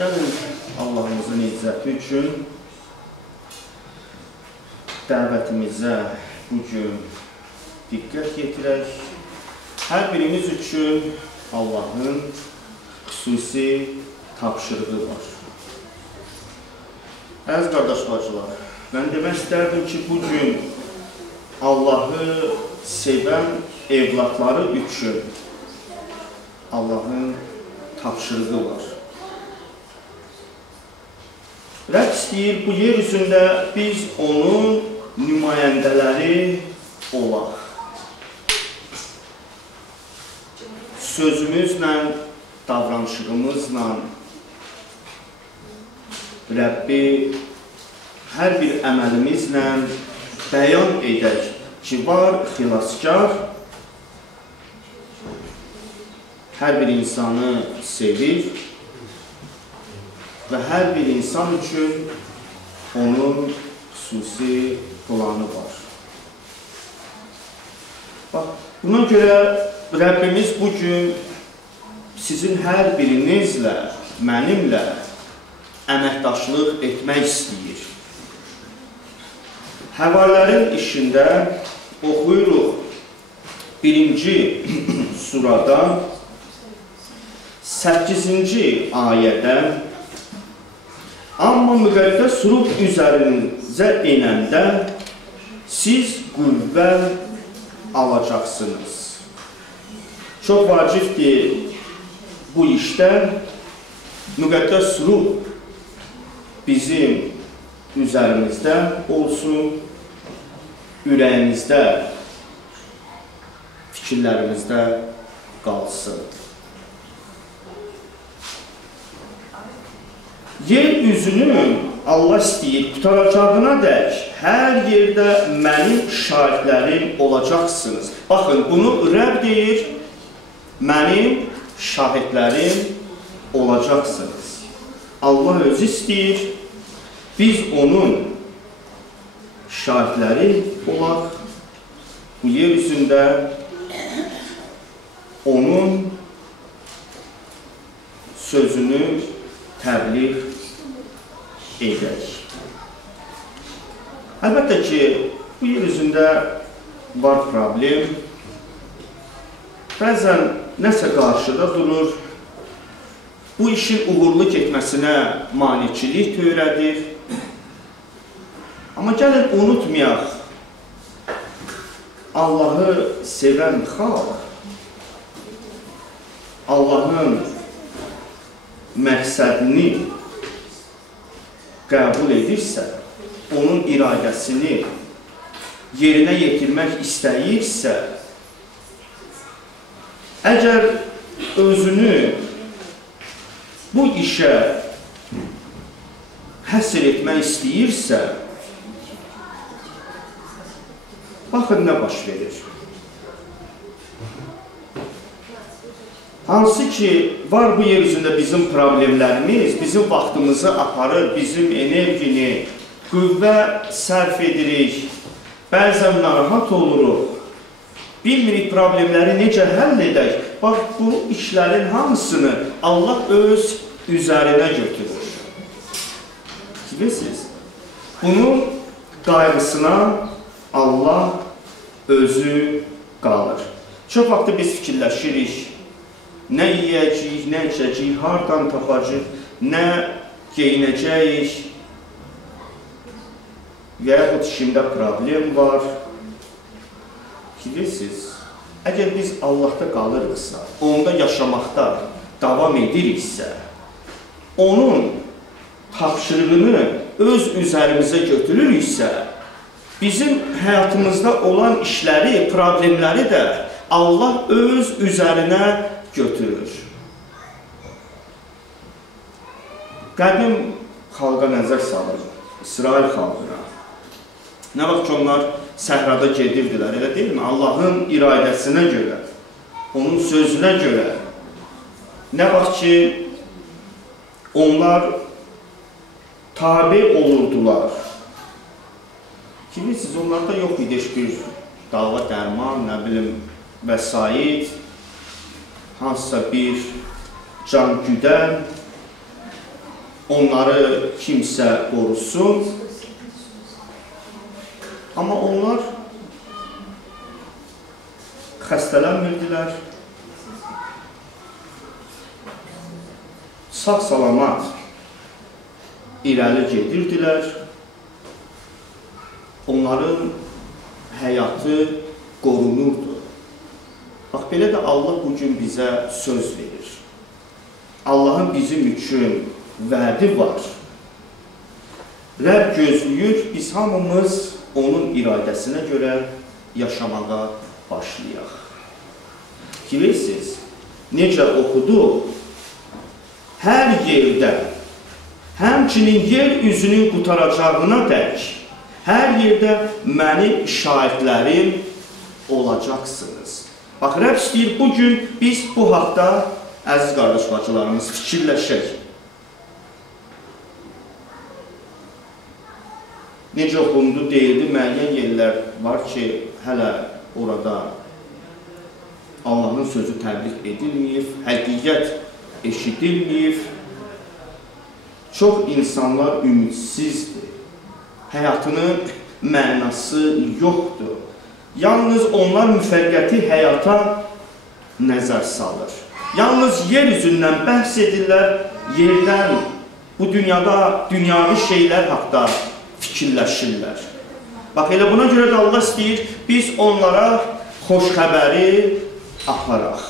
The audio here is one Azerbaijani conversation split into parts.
Gəlin Allahımızın izzəti üçün dəvətimizə bugün diqqət yetirək. Hər birimiz üçün Allahın xüsusi tapşırığı var. Əziz qardaş bacılar, mən demək istərdim ki, bugün Allahı sevən evlatları üçün Allahın tapşırığı var. Rəbb istəyir, bu yer üzündə biz onun nümayəndələri olaq. Sözümüzlə, davranışımızla Rəbbi hər bir əməlimizlə bəyan edək ki, var xilaskar, hər bir insanı sevir və hər bir insan üçün onun xüsusi planı var. Bax, buna görə Rəbbimiz bugün sizin hər birinizlə, mənimlə əməkdaşlıq etmək istəyir. Həvarilərin işində oxuyuruq 1-ci surada 8-ci ayədə amma müqəddəs ruh üzərinizə enəndə siz qüvvə alacaqsınız. Çox vacibdir bu işdə müqəddəs ruh bizim üzərimizdə olsun, ürəyimizdə, fikirlərimizdə qalsın. Yer üzünü Allah istəyir, qutaracağına dək hər yerdə mənim şahidlərim olacaqsınız. Baxın, bunu Rəbb deyir, mənim şahidlərim olacaqsınız. Allah özü istəyir, biz onun şahidləri olaq, bu yer üzündə onun sözünü təbliğ edək. Əlbəttə ki, bu yer üzündə var problem. Bəzən nəsə qarşıda durur, bu işin uğurlu getməsinə maneçilik törədir. Amma gəlin unutmayaq, Allahı sevən xalq, Allahın məqsədini qəbul edirsə, onun iradəsini yerinə yetirmək istəyirsə, əgər özünü bu işə həsr etmək istəyirsə, baxın nə baş verir. Hansı ki, var bu yer üzündə bizim problemlərimiz, bizim vaxtımızı aparır, bizim enerjini, qüvvə sərf edirik, bəzən narahat oluruq, bilmirik problemləri necə həll edək. Bax, bu işlərin hamısını Allah öz üzərinə götürür. Bilirsiniz, bunun qayğısına Allah özü qalır. Çox vaxtı biz fikirləşirik, nə yiyəcəyik, nə içəcəyik, hardan tapacaq, nə geyinəcəyik və yaxud işimdə problem var. Bilirsiniz, əgər biz Allahda qalırıqsa, onda yaşamaqda davam ediriksə, onun tapşırığını öz üzərimizə götürürüksə, bizim həyatımızda olan işləri, problemləri də Allah öz üzərinə götürür. Qədim xalqa nəzər salır, İsrail xalqına. Nə vaxt ki, onlar səhrada gedirdilər, elə deyilmi? Allahın iradəsinə görə, onun sözünə görə. Nə vaxt ki, onlar tabi olurdular. Ki, bilirsiniz, onlarda yox idi heç bir dava dərman, nə bilim, vəsait, hansısa bir can güdən onları kimsə qorusun. Amma onlar xəstələnmirdilər. Sağ-salamat irəli gedirdilər. Onların həyatı qorunurdu. Bax, belə də Allah bugün bizə söz verir. Allahın bizim üçün vədi var. Rəbb gözləyir, biz hamımız onun iradəsinə görə yaşamağa başlayaq. Bilirsiniz, necə oxuduq? Hər yerdə, həmçinin yer üzünün qutaracağına dək, hər yerdə mənim şahidlərim olacaqsınız. Bax, Rəbb istəyir, bugün biz bu haqda, əziz qardaş bacılarımız, fikirləşək. Necə oxundu, deyildi, müəyyən yerlər var ki, hələ orada Allahın sözü təbliğ edilməyib, həqiqət eşidilməyib. Çox insanlar ümidsizdir. Həyatının mənası yoxdur. Yalnız onlar müvəqqəti həyata nəzər salır. Yalnız yer üzündən bəhs edirlər, yerdən, bu dünyada dünyavi şeylər haqda fikirləşirlər. Bax, elə buna görə də Allah istəyir, biz onlara xoş xəbəri aparaq.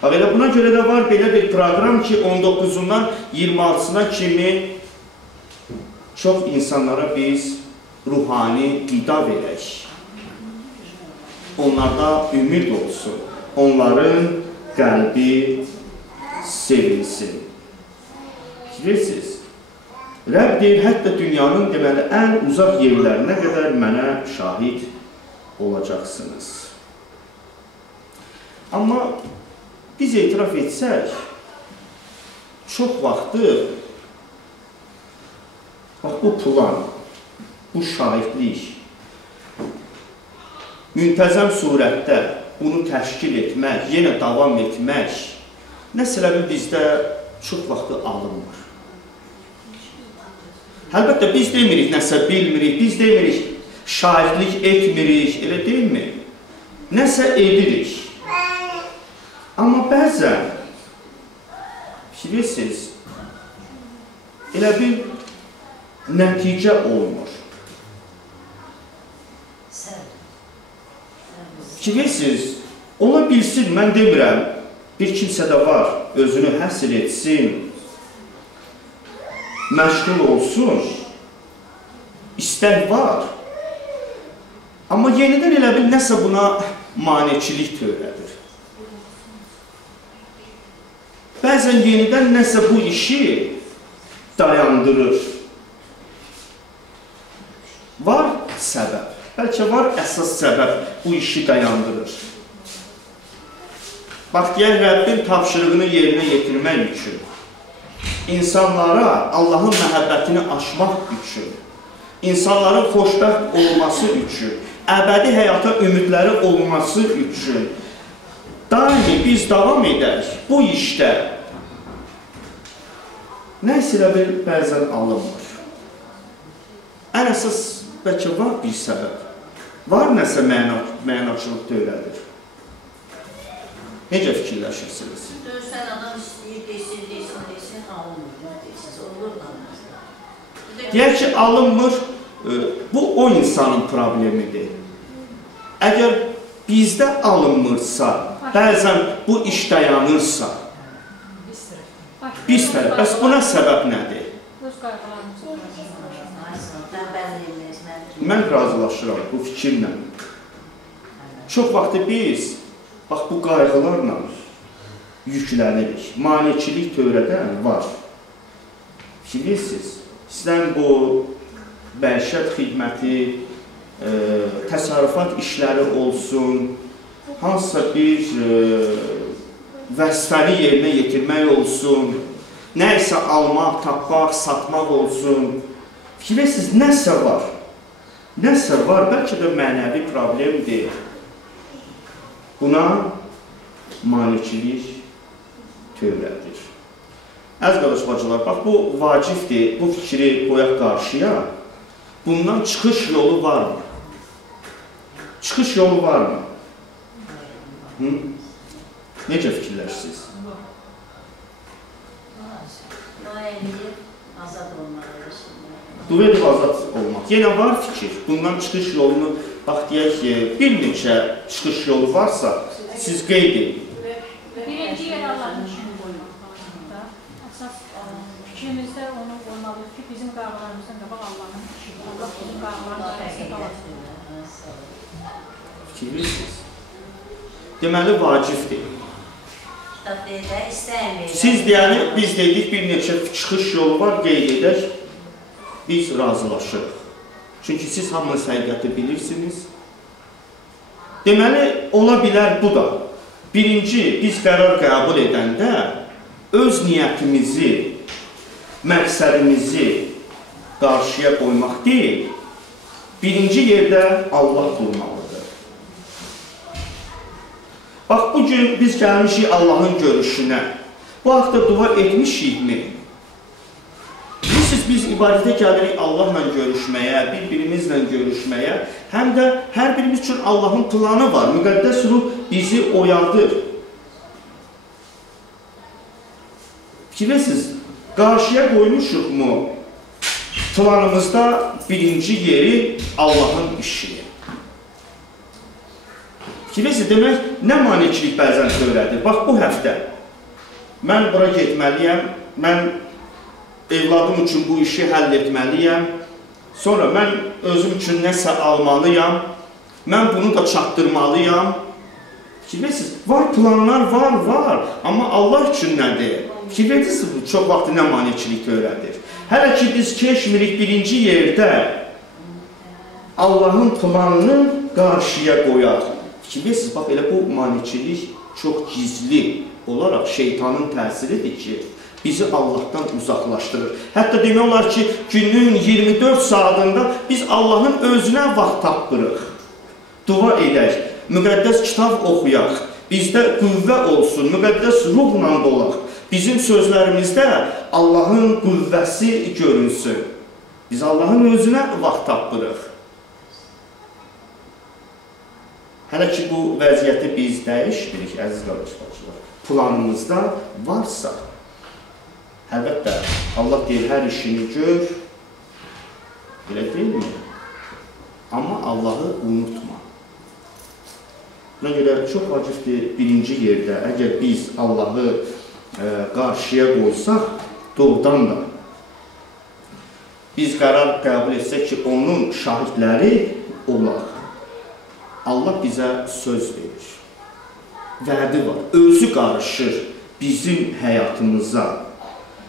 Bax, elə buna görə də var belə bir proqram ki, 19-undan 26-sına kimi çox insanlara biz ruhani qida verək. Onlarda ümid olsun, onların qəlbi sevilsin. Bilirsiniz, Rəbb deyir, hətta dünyanın deməli ən uzaq yerlərinə qədər mənə şahid olacaqsınız. Amma biz etiraf etsək, çox vaxtı bax, bu plan, bu şahidlik müntəzəm surətdə bunu təşkil etmək, yenə davam etmək, nə səbəbi bizdə çox vaxtı alınmır. Əlbəttə, biz demirik, nəsə bilmirik, biz demirik, şahidlik etmirik, elə deyilmi? Nəsə edirik. Amma bəzən, bilirsiniz, elə bir nəticə olmur. Bilirsiniz, ola bilsin, mən demirəm, bir kimsə də var, özünü həsr etsin, məşğul olsun, istək var. Amma yenidən elə bil nəsə buna maneçilik törədir. Bəzən yenidən nəsə bu işi dayandırır. Var səbəb, bəlkə var əsas səbəb bu işi dayandırır. Bax, deyək, Rəbbin tapşırığını yerinə yetirmək üçün, insanlara Allahın məhəbbətini aşmaq üçün, insanların xoşbəxt olması üçün, əbədi həyata ümidləri olması üçün daimi biz davam edək bu işdə. Nəsə elə bir bəzən alınmır. Ən əsas bəlkə var bir səbəb. Var nəsə mənaçılıq törədir. Necə fikirləşirsiniz? Dörsən adam istəyir, desin, alınmır, deyəsiniz, olur da. Deyək ki, alınmır, bu o insanın problemidir. Əgər bizdə alınmırsa, bəzən bu iş dayanırsa, biz tərəf, bəs buna səbəb nədir? Mən razılaşıram bu fikirlə. Çox vaxtı biz, bax, bu qayğılarla yüklənirik. Maneçilik törədən var. Bilirsiniz, sizdən bu bəşət xidməti, təsərrüfat işləri olsun, hansısa bir vəzifəni yerinə yetirmək olsun, nə isə almaq, tapmaq, satmaq olsun. Bilirsiniz, nəsə var. Nəsə var, bəlkə də mənəvi problemdir. Buna maneçilik törədir. Əziz qardaş bacılar, bax bu vacibdir, bu fikri qoyaq qarşıya. Bundan çıxış yolu varmı? Çıxış yolu varmı? Necə fikirləşsiniz? Dua edib, azad olmaq. Dua edib azad olmaq. Yenə var fikir. Bundan çıxış yolunu, bax deyək ki, bir neçə çıxış yolu varsa, siz qeyd edin. Birinci yer Allahın işini qoymaq. Əsas fikrimizdə onu qoymalıyıq ki, bizim qararlarımızdan qabaq Allahın işidir. Allah bizim qararlarımızdan qalacaq. Fikirləşsiniz. Deməli, vacibdir. Siz deyəni, biz dedik, bir neçə çıxış yolu var, qeyd edək, biz razılaşırıq. Çünki siz hamınız həqiqəti bilirsiniz. Deməli, ola bilər bu da. Birinci, biz qərar qəbul edəndə öz niyyətimizi, məqsədimizi qarşıya qoymaq deyil, birinci yerdə Allah durmalıdır. Bax, bugün biz gəlmişik Allahın görüşünə. Bu haqda dua etmişikmi? Bilirsiniz, biz ibadətə gəlirik Allahla görüşməyə, bir-birimizlə görüşməyə. Həm də hər birimiz üçün Allahın planı var. Müqəddəs ruh bizi oyadır. Fikirlərsiniz, qarşıya qoymuşuqmu? Planımızda birinci yeri Allahın işidir. Fikirlərsiniz, demək, nə maneçilik bəzən söylədir? Bax, bu həftə mən bura getməliyəm, mən evladım üçün bu işi həll etməliyəm, sonra mən özüm üçün nəsə almalıyam, mən bunu da çatdırmalıyam. Fikirlərsiniz, var planlar, var, amma Allah üçün nədir? Fikirlərsiniz, çox vaxt nə maneçilik törədir? Hələ ki, biz keçmirik birinci yerdə Allahın planını qarşıya qoyaq. Fikirlərsiniz, bax, elə bu maneçilik çox gizli olaraq şeytanın təsiridir ki, bizi Allahdan uzaqlaşdırır. Hətta demək olar ki, günün 24 saatında biz Allahın özünə vaxt tapdırıq. Dua edək, müqəddəs kitab oxuyaq, bizdə qüvvə olsun, müqəddəs ruhla dolaq. Bizim sözlərimizdə Allahın qüvvəsi görünsün. Biz Allahın özünə vaxt tapdırıq. Hələ ki, bu vəziyyəti biz dəyişmirik, əziz qardaşlar. Planımızda varsa, əlbəttə, Allah deyir, hər işini gör, belə deyilmi? Amma Allahı unutma. Buna görə çox vacibdir birinci yerdə, əgər biz Allahı qarşıya qoysaq, doğrudan da biz qərar qəbul etsək ki, onun şahidləri olaq. Allah bizə söz verir, vədi var, özü qarışır bizim həyatımıza.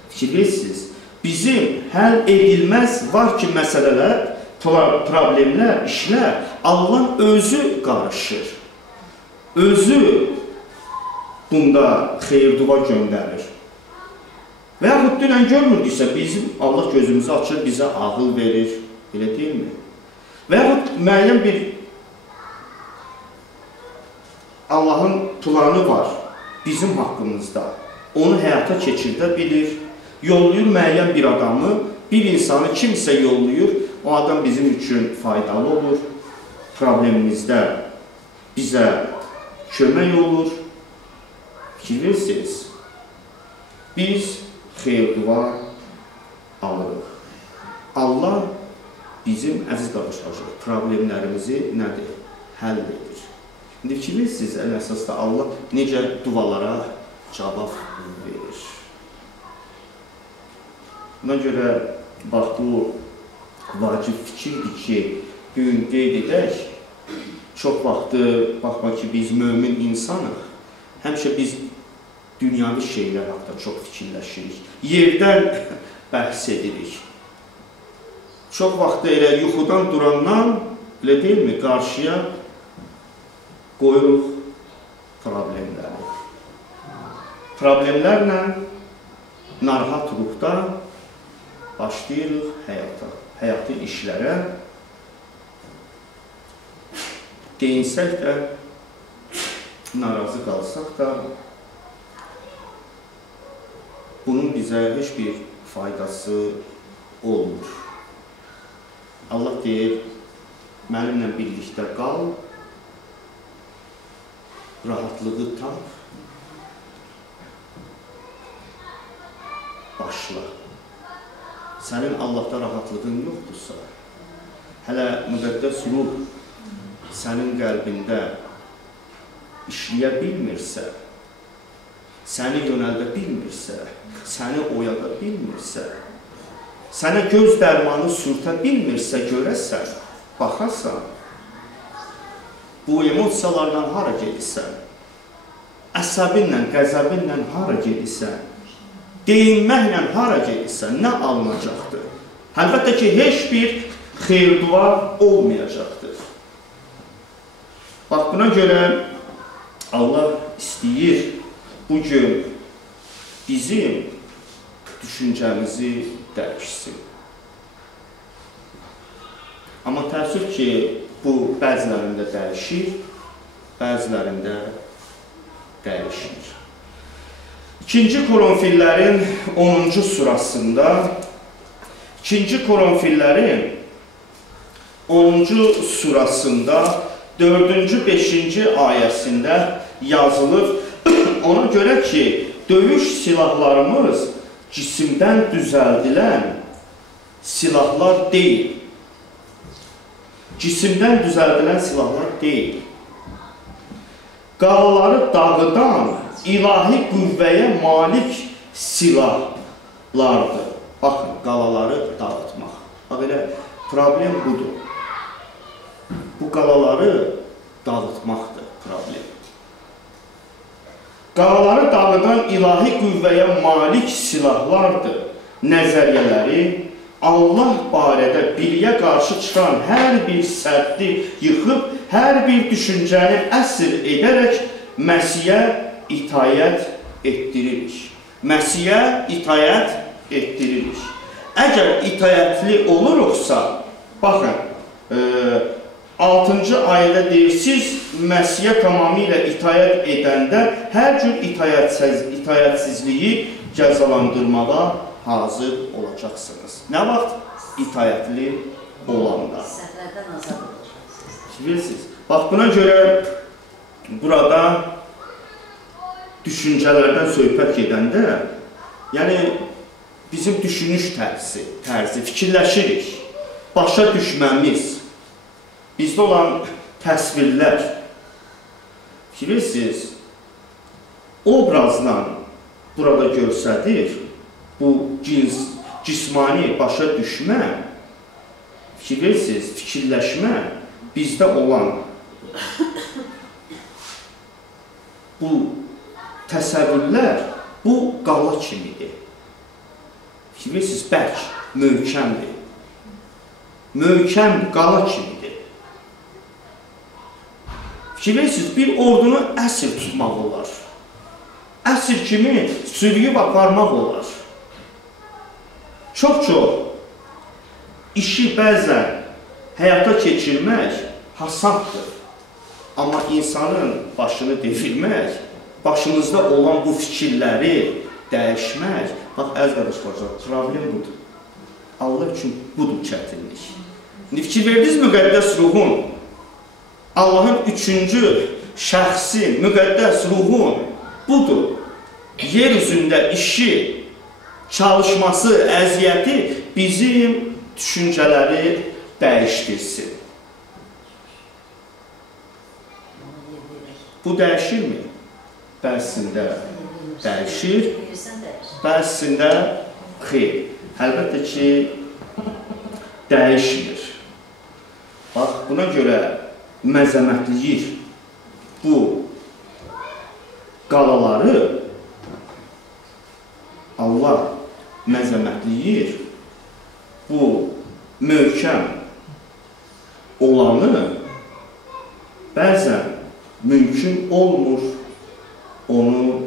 Fikirlərsiniz, bizim həll edilməz var ki, məsələlər, problemlər, işlər, Allah özü qarışır, özü bunda xeyir-dua göndərir. Və yaxud dünən görmürdüksə, bizim Allah gözümüzü açır, bizə ağıl verir, elə deyilmi? Və yaxud müəyyən bir Allahın planı var bizim haqqımızda. Onu həyata keçirdə bilir, yollayır müəyyən bir adamı, bir insanı kimsə yollayır, o adam bizim üçün faydalı olur, problemimizdə bizə kömək olur. Fikirlərsiniz, biz xeyir-dua alırıq. Allah bizim əziz qardaşlar problemlərimizi nədir? Həll edir. İndi fikirlərsiniz, ən əsasda Allah necə dualara cavab verir. Buna görə, bax, bu vacib fikirdir ki, bugün qeyd edək, çox vaxtı, baxma ki, biz mömin insanıq, həmişə biz dünyavi şeylər haqda çox fikirləşirik, yerdən bəhs edirik. Çox vaxtı elə yuxudan durandan, elə deyilmi, qarşıya qoyuruq problemləri. Problemlərlə narahat ruhda başlayırıq həyata, həyatı işlərə. Deyinsək də, narazı qalsaq da, bunun bizə bizə heç bir faydası olmur. Allah deyir, mənimlə birlikdə qal, rahatlığı tap, başla. Sənin Allahda rahatlığın yoxdursa, hələ müqəddəs ruh sənin qəlbində işləyə bilmirsə, səni yönəldə bilmirsə, səni oyada bilmirsə, sənə göz dərmanı sürtə bilmirsə, görəsən, baxasan, bu emosiyalardan hara gedirsən, əsəbinlə, qəzəbinlə hara gedirsən, deyinməklə hara gedirsən, nə alınacaqdır? Əlbəttə ki, heç bir xeyr-dua olmayacaqdır. Bax, buna görə Allah istəyir bugün bizim düşüncəmizi dəyişsin. Amma təəssüf ki, bu bəzilərində dəyişir, bəzilərində dəyişmir. 2-ci Korinfillərin 10-cu surasında 2-ci Korinfillərin 10-cu surasında 4-cü, 5-ci ayəsində yazılır. Ona görə ki, döyüş silahlarımız cisimdən düzəldilən silahlar deyil. Cisimdən düzəldilən silahlar deyil. Qalaları dağıdan ilahi qüvvəyə malik silahlardır. Baxın, qalaları dağıtmaq. Bax, elə problem budur. Bu qalaları dağıtmaqdır problem. Qalaları dağıdan ilahi qüvvəyə malik silahlardır. Nəzəriyyələri Allah barədə biliyə qarşı çıxan hər bir səddi yıxıb, hər bir düşüncəni əsir edərək Məsihə itayət etdiririk. Məsihə itayət etdiririk. Əgər itayətli oluruqsa, baxın, 6-cı ayədə deyir, siz Məsihə tamamilə itayət edəndə hər cür itayətsizliyi cəzalandırmağa hazır olacaqsınız. Nə vaxt itayətli olanda? Səhvlərdən azad olacaqsınız. Bilirsiniz. Bax, buna görə burada düşüncələrdən söhbət gedəndə, yəni bizim düşünüş tərzi, fikirləşirik, başa düşməmiz, bizdə olan təsvirlər, bilirsiniz, obrazla burada görsədir, bu cismani başa düşmə, bilirsiniz, fikirləşmə bizdə olan bu təsəvvürlər, bu qala kimidir. Bilirsiniz, bərk, möhkəmdir. Möhkəm qala kimidir. Bilirsiniz, bir ordunu əsir tutmaq olar. Əsir kimi sürüyüb aparmaq olar. Çox-çox işi bəzən həyata keçirmək hasandır. Amma insanın başını devirmək, başınızda olan bu fikirləri dəyişmək, bax, əziz qardaşlar, problem budur. Allah üçün budur çətinlik. İndi fikir verdiniz müqəddəs ruhun, Allahın 3-cü şəxsi, müqəddəs ruhun budur. Yer üzündə işi, çalışması, əziyyəti bizim düşüncələri dəyişdirsin. Bu dəyişirmi? Bəzisində dəyişir, bəzisində xeyr. Əlbəttə ki, dəyişmir. Bax, buna görə məzəmətləyir bu qalaları, Allah məzəmətləyir bu möhkəm olanı, bəzən mümkün olmur onu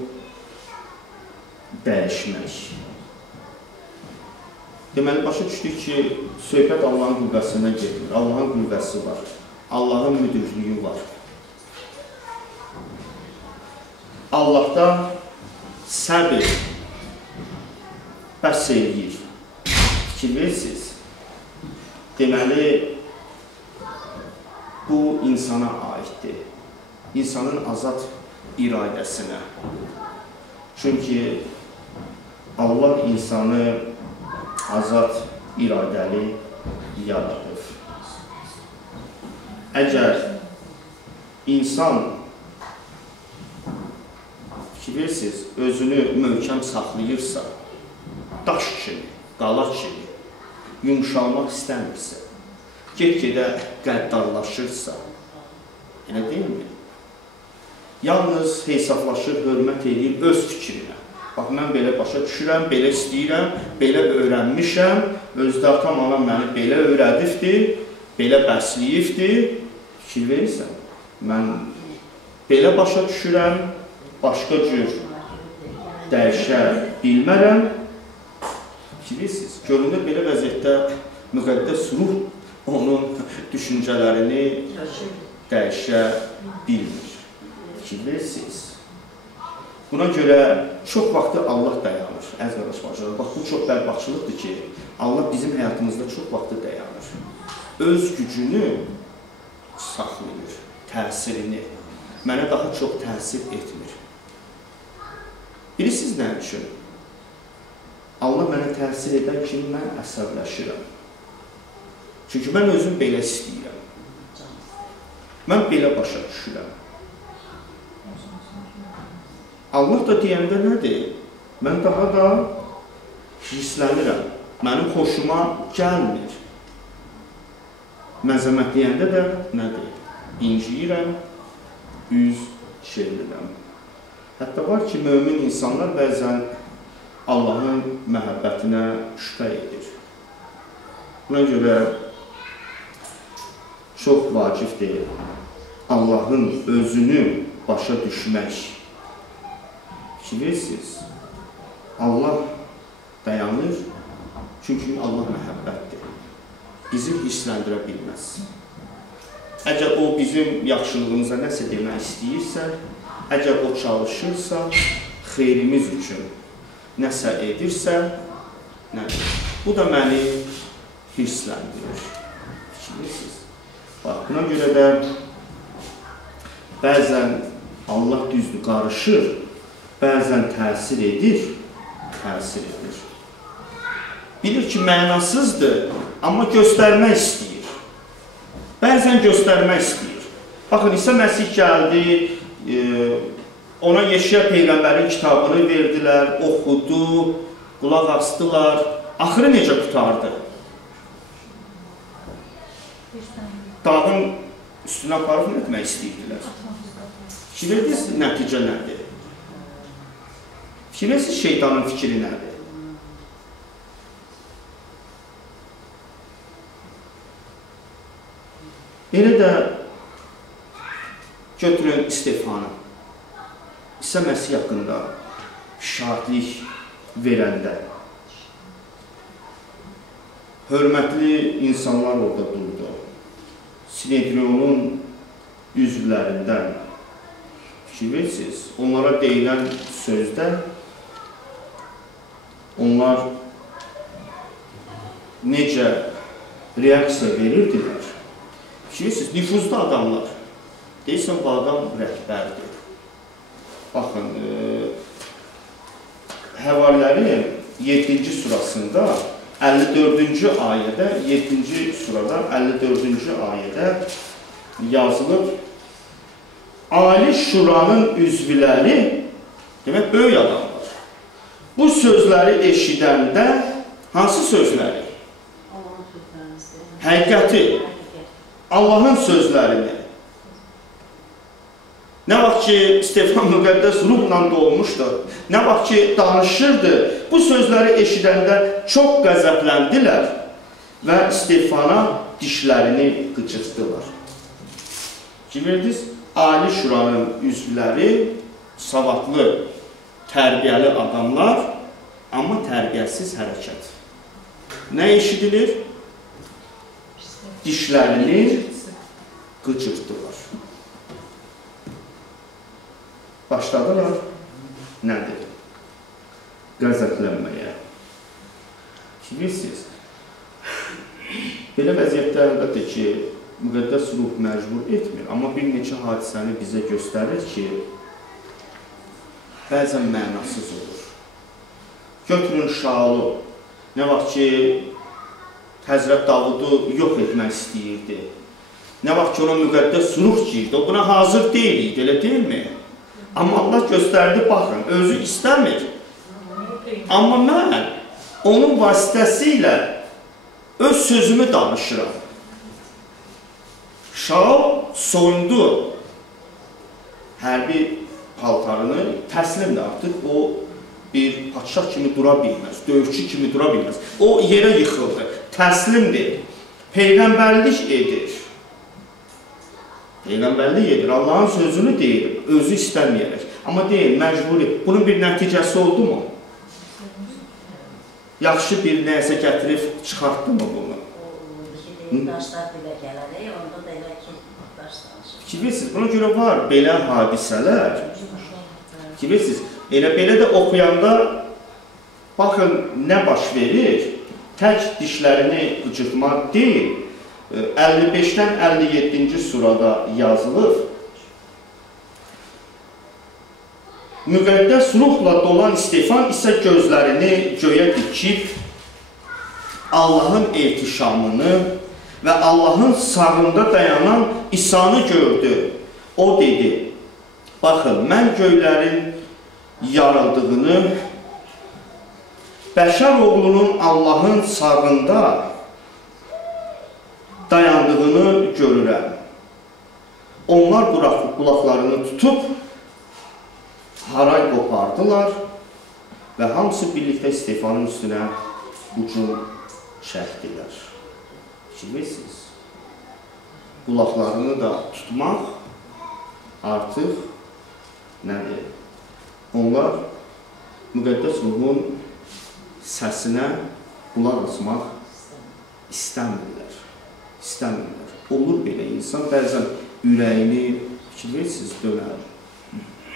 dəyişmək. Deməli, başa düşdük ki, söhbət Allahın qüvvəsindən gedir. Allahın qüvvəsi var. Allahın müdürlüyü var. Allahda səbir bəs eləyir. Fikir verirsiniz. Deməli, bu insana aiddir. İnsanın azad iradəsinə. Çünki Allah insanı azad iradəli yaradıb. Əgər insan, fikir verirsiniz, özünü möhkəm saxlayırsa, daş kimi, qala kimi, yumuşalmaq istəmirsə, get-gedə qəddarlaşırsa, elə deyilmi? Yalnız hesablaşır, hörmət edir öz fikrinə. Bax, mən belə başa düşürəm, belə istəyirəm, belə öyrənmişəm, özdə atam, anam məni belə öyrədibdir, belə bəsləyibdir. Fikir verirsən, mən belə başa düşürəm, başqa cür dəyişə bilmərəm. Fikir verirsiniz, göründə belə vəziyyətdə müqəddəs ruh onun düşüncələrini dəyişə bilmir. Fikir verirsiniz. Buna görə çox vaxtı Allah dayanır. Əziz qardaşlar, bax, bu çox bədbaxtçılıqdır ki, Allah bizim həyatımızda çox vaxtı dayanır. Öz gücünü saxlayır, təsirini. Mənə daha çox təsir etmir. Bilirsiniz nə üçün? Allah mənə təsir edən kimi mən əsəbləşirəm. Çünki mən özüm belə istəyirəm. Mən belə başa düşürəm. Allah da deyəndə nədir? Mən daha da hirslənirəm. Mənim xoşuma gəlmir. Məzəmətləyəndə də nədir? İnciyirəm, üz çevirirəm. Hətta var ki, mömin insanlar bəzən Allahın məhəbbətinə şübhə edir. Buna görə çox vacibdir Allahın özünü başa düşmək. Bilirsiniz, Allah dayanır, çünki Allah məhəbbətdir. Bizi hirsləndirə bilməz. Əgər o bizim yaxşılığımıza nəsə demək istəyirsə, əgər o çalışırsa, xeyrimiz üçün nəsə edirsə, nədir? Bu da məni hirsləndirir. Bilirsiniz, buna görə də bəzən Allah düzdür, qarışır, bəzən təsir edir, Bilir ki, mənasızdır, amma göstərmək istəyir. Bəzən göstərmək istəyir. Baxın, İsa Məsih gəldi, ona Yeşaya Peyğəmbərin kitabını verdilər, oxudu, qulaq asdılar. Axırı necə qutardı? Dağın üstünə aparıb nə etmək istəyirdilər? Fikirlərdiniz, nəticə nədir? Fikirlərsiniz, şeytanın fikri nədir? Elə də götürün İstefanı. İsa Məsih haqqında şahidlik verəndə hörmətli insanlar orada durdu. Sinedrionun üzvlərindən fikir verirsiniz, onlara deyilən sözdə onlar necə reaksiya verirdilər? Bilirsiniz, nüfuzlu adamlar. Deyirsən, bu adam rəhbərdir. Baxın, Həvarilərin 7-ci surasında 54-cü ayədə, 7-ci surada 54-cü ayədə yazılıb, Ali Şuranın üzvləri, demək, böyük adamlar. Bu sözləri eşidəndə, hansı sözləri? Həqiqəti. Allahın sözlərini. Nə vaxt ki, Stefan müqəddəs ruhla dolmuşdu, nə vaxt ki, danışırdı, bu sözləri eşidəndə çox qəzəbləndilər və Stefana dişlərini qıcırtdılar. Kim verdiniz? Ali Şuranın üzvləri, savadlı, tərbiyəli adamlar, amma tərbiyəsiz hərəkət. Nə eşidilir? Dişlərini qıcırtdılar. Başladılar, nədir? Qəzəblənməyə. Bilirsiniz, belə vəziyyətdə əlbəttə ki, müqəddəs ruh məcbur etmir, amma bir neçə hadisəni bizə göstərir ki, bəzən mənasız olur. Götürün Şaulu, nə vaxt ki, Həzrət Davudu yox etmək istəyirdi. Nə vaxt ki, ona müqəddəs ruh girdi, o buna hazır deyildi, elə deyilmi? Amma Allah göstərdi, baxın, özü istəmir. Amma mən onun vasitəsilə öz sözümü danışıram. Şaul soyundu hərbi paltarını, təslimdir artıq, o bir padşah kimi dura bilməz, döyüşçü kimi dura bilməz. O yerə yıxıldı, təslimdir, peyğəmbərlik edir. Peyğəmbərlik edir, Allahın sözünü deyir, özü istəməyərək. Amma deyil, məcburi. Bunun bir nəticəsi oldu mu? Yaxşı bir nəsə gətirib çıxartdı mı bunu? Daşlar belə gələrək, onda da elə ki, daş danışır. Bilirsiniz, buna görə var belə hadisələr. Bilirsiniz, elə belə də oxuyanda baxın nə baş verir, tək dişlərini qıcırtmaq deyil, 55-dən 57-ci surada yazılır. Müqəddəs ruhla dolan Stefan isə gözlərini göyə dikib, Allahın irtişamını və Allahın sağında dayanan İsa'nı gördü. O dedi, baxın, mən göylərin yarıldığını, bəşər oğlunun Allahın sağında dayandığını görürəm. Onlar qulaqlarını tutub, haray qopardılar və hamısı birlikdə Stefanın üstünə hücum çəkdilər. Bilirsiniz, qulaqlarını da tutmaq artıq nədir? Onlar müqəddəs ruhun səsinə qulaq asmaq istəmirlər. Olur belə insan, bəzən ürəyini, bilirsiniz,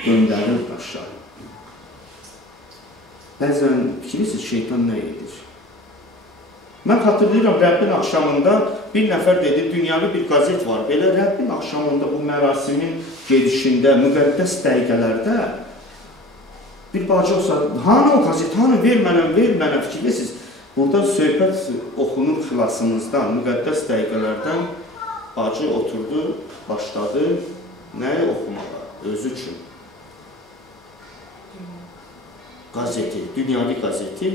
döndərir daşlar. Bəzən bilirsiniz, şeytan nə edir? Mən xatırlayıram, Rəbbin axşamında bir nəfər dedi, dünyavi bir qazet var, belə Rəbbin axşamında bu mərasimin gedişində, müqəddəs dəqiqələrdə bir bacı olsa, hanı o qazet, hanı, ver mənə, fikirlərsiniz. Burada söhbət oxunur xilasımızdan, müqəddəs dəqiqələrdən bacı oturdu, başladı, nəyi oxumağa, özü üçün. Qazeti, dünyavi qazeti,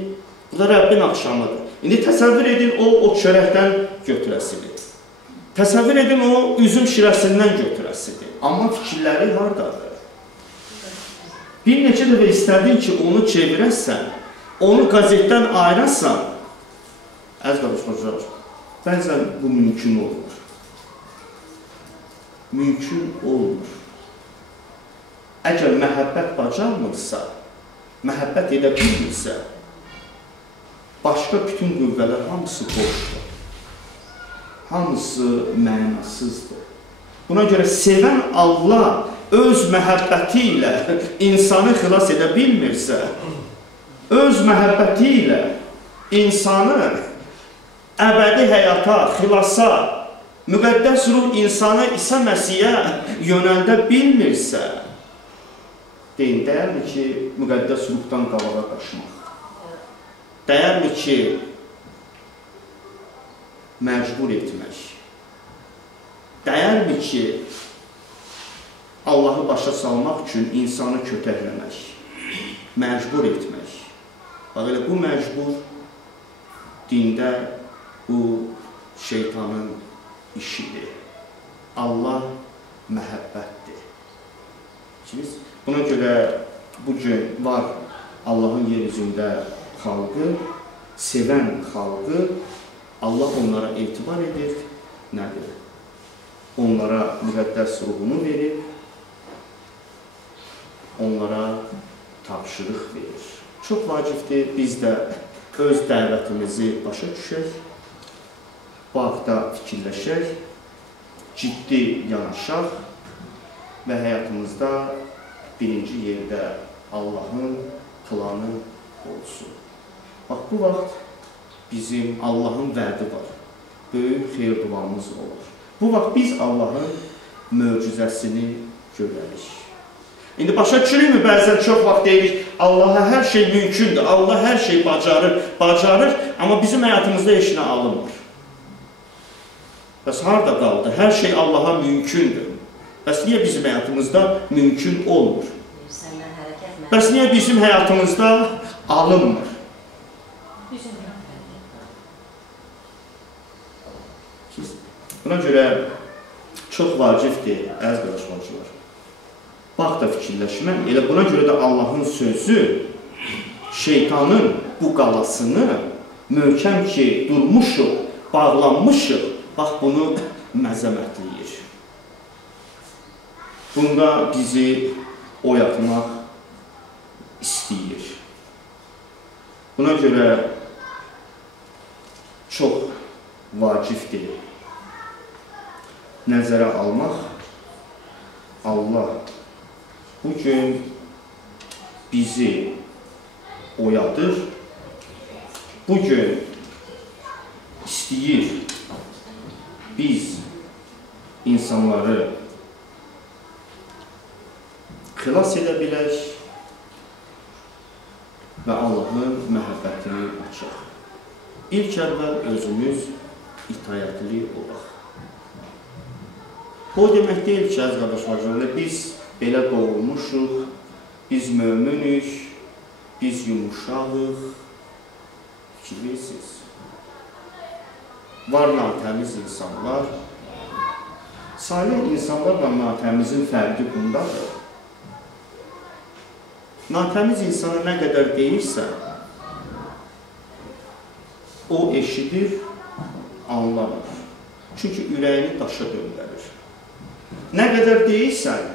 bu da Rəbbin axşamıdır. İndi təsəvvür edin, o çörəkdən götürəsidir. Təsəvvür edin, o üzüm şirəsindən götürəsidir. Amma fikirləri haradadır? Bir neçə dəfə istədin ki, onu çevirəsən, onu qazetdən ayırasan, əziz qardaşlar, bəzən bu mümkün olmur. Mümkün olmur. Əgər məhəbbət bacarmırsa, məhəbbət edə bilmirsə, başqa bütün qüvvələr hamısı boşdur. Hamısı mənasızdır. Buna görə sevən Allah öz məhəbbəti ilə insanı xilas edə bilmirsə, öz məhəbbəti ilə insanı əbədi həyata, xilasa, müqəddəs ruh insanı İsa Məsihə yönəldə bilmirsə, deyin, dəyərmi ki, müqəddəs ruhdan qabağa qaçmaq? Dəyərmi ki, məcbur etmək? Dəyərmi ki, Allahı başa salmaq üçün insanı kötəkləmək, məcbur etmək? Bax, elə bu məcbur dində bu şeytanın işidir. Allah məhəbbətdir. Buna görə bugün var Allahın yer üzündə xalqı, sevən xalqı, Allah onlara etibar edir, nədir? Onlara müqəddəs ruhunu verir, onlara tapşırıq verir. Çox vacibdir, biz də öz dəvətimizi başa düşək, bu haqda fikirləşək, ciddi yanaşaq və həyatımızda birinci yerdə Allahın planı olsun. Bax, bu vaxt bizim Allahın vədi var. Böyük xeyir-duamız olur. Bu vaxt biz Allahın möcüzəsini görərik. İndi başa düşürükmü? Bəzən çox vaxt deyirik, Allaha hər şey mümkündür, Allah hər şey bacarır, amma bizim həyatımızda heç nə alınmır. Bəs harada qaldı? Hər şey Allaha mümkündür. Bəs niyə bizim həyatımızda mümkün olmur? Bəs niyə bizim həyatımızda alınmır? Buna görə çox vacibdir, əziz qardaşlar. Bax da fikirləşmən, elə buna görə də Allahın sözü şeytanın bu qalasını möhkəm ki durmuşuq, bağlanmışıq, bax bunu məzəmətləyir. Bunda bizi oyatmaq istəyir. Buna görə çox vacibdir nəzərə almaq. Allah bugün bizi oyadır, bugün istəyir biz insanları xilas edə bilək və Allahın məhəbbətini açaq. İlk əvvəl özümüz itayətli olaq. Bu demək deyil ki, əziz qardaşlar, biz belə doğulmuşuq, biz möminük, biz yumuşağıq. Fikirləyirsiniz. Var natəmiz insanlar. Salih insanlarla natəmizin fərqi bundadır. Natəmiz insana nə qədər deyirsə, o eşidir, anlamır. Çünki ürəyini daşa döndərir. Nə qədər deyirsən,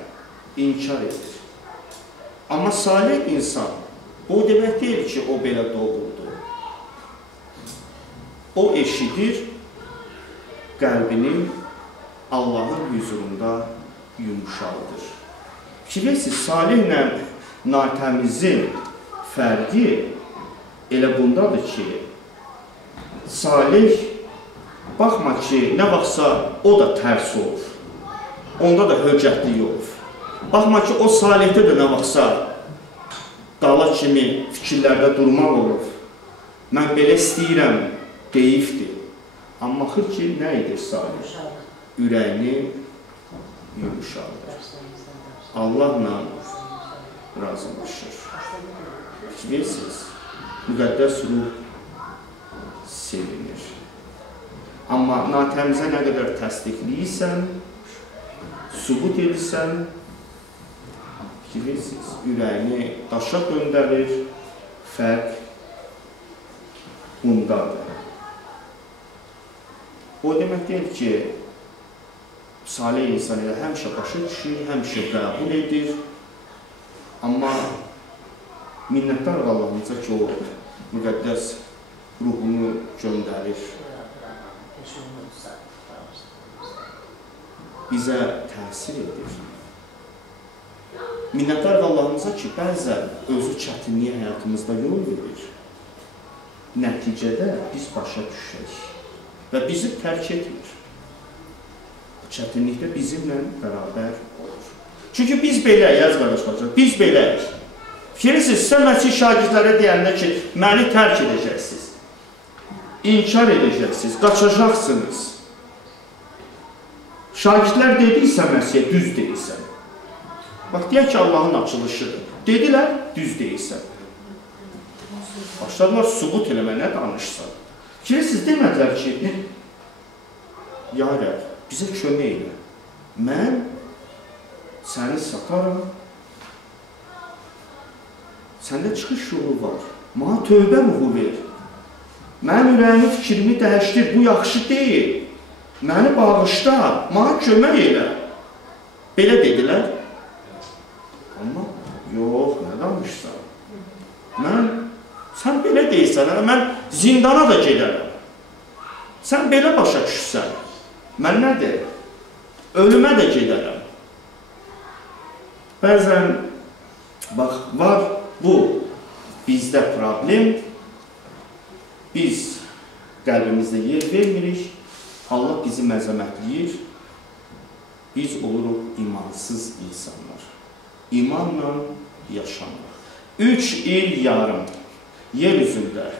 inkar edir. Amma salih insan, o demək deyil ki, o belə doğuldu. O eşidir, qəlbini Allahın huzurunda yumuşaldır. Fikirləyirsiniz, salihlə natəmizin fərqi elə bundadır ki, salih, baxma ki, nə vaxtsa o da tərs olur. Onda da höcətli olur. Baxma ki, o salihdə də nə vaxtsa dala kimi fikirlərdə durmaq olur. Mən belə istəyirəm, qeyifdir. Amma axır ki, nə edir salih? Ürəyini yumuşaldır. Allahla razılaşır. Bilirsiniz, müqəddəs ruh sevinir. Amma natəmizə nə qədər təsdiqləyirsən, sübut edirsən, bilirsiniz, ürəyini daşa döndərir, fərq bundadır. O demək deyil ki, salih insan ilə həmişə başa düşür, həmişə qəbul edir, amma minnətdar Allahımıza ki, o müqəddəs ruhunu göndərir. Bizə təsir edir. Minnətdar Allahımıza ki, bəzən özü çətinliyə həyatımızda yol verir. Nəticədə biz başa düşək və bizi tərk etmir. Bu çətinlikdə bizimlə bərabər olur. Çünki biz beləyik, əziz qardaşlar, biz beləyik. Fikirləyirsiniz, sən Məsih şagirdlərə deyəndə ki, məni tərk edəcəksiniz, inkar edəcəksiniz, qaçacaqsınız. Şagirdlər dediysə Məsihə, düz deyilsən. Bax, deyək ki, Allahın açılışıdır. Dedilər, düz deyilsən. Başladılar, sübut eləmə, nə danışsan. Fikirləyirsiniz, demədilər ki, ya Rəbb, bizə kömək elə. Mən səni sataram, səndə çıxış yolu var. Mənə tövbə ruhu ver. Mənim ürəyimi, fikrimi dəyişdir, bu yaxşı deyil. Məni bağışla, mənə kömək elə. Belə dedilər. Amma, yox, nə danışsan? Sən belə deyirsən, mən zindana da gedərəm. Sən belə başa düşsən, mən nədir? Ölümə də gedərəm. Bəzən, bax, var bu, bizdə problem, biz qəlbimizdə yer vermirik, Allah bizi məzəmətləyir, biz oluruq imansız insanlar. İmanla yaşanır. 3 il yarım yer üzündə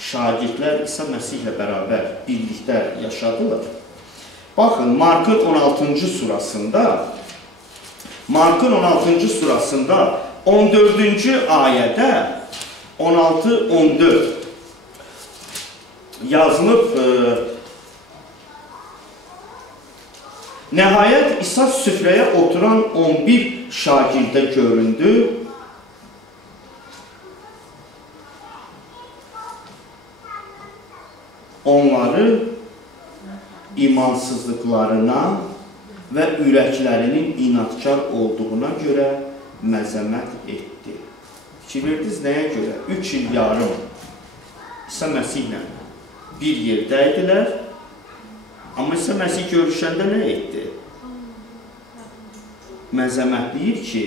şagirdlər İsa Məsihlə bərabər birlikdə yaşadılar. Baxın, Markın 16-cı surasında 14-cü ayədə 16-14 yazılıb, nəhayət İsa süfrəyə oturan 11 şagirdə göründü. Onları imansızlıqlarına və ürəklərinin inadkar olduğuna görə məzəmmət etdi. Fikir verdiniz, nəyə görə? 3 il yarım İsa Məsihlə bir yerdə idilər, amma İsa Məsih görüşəndə nə etdi? Məzəmətləyir ki,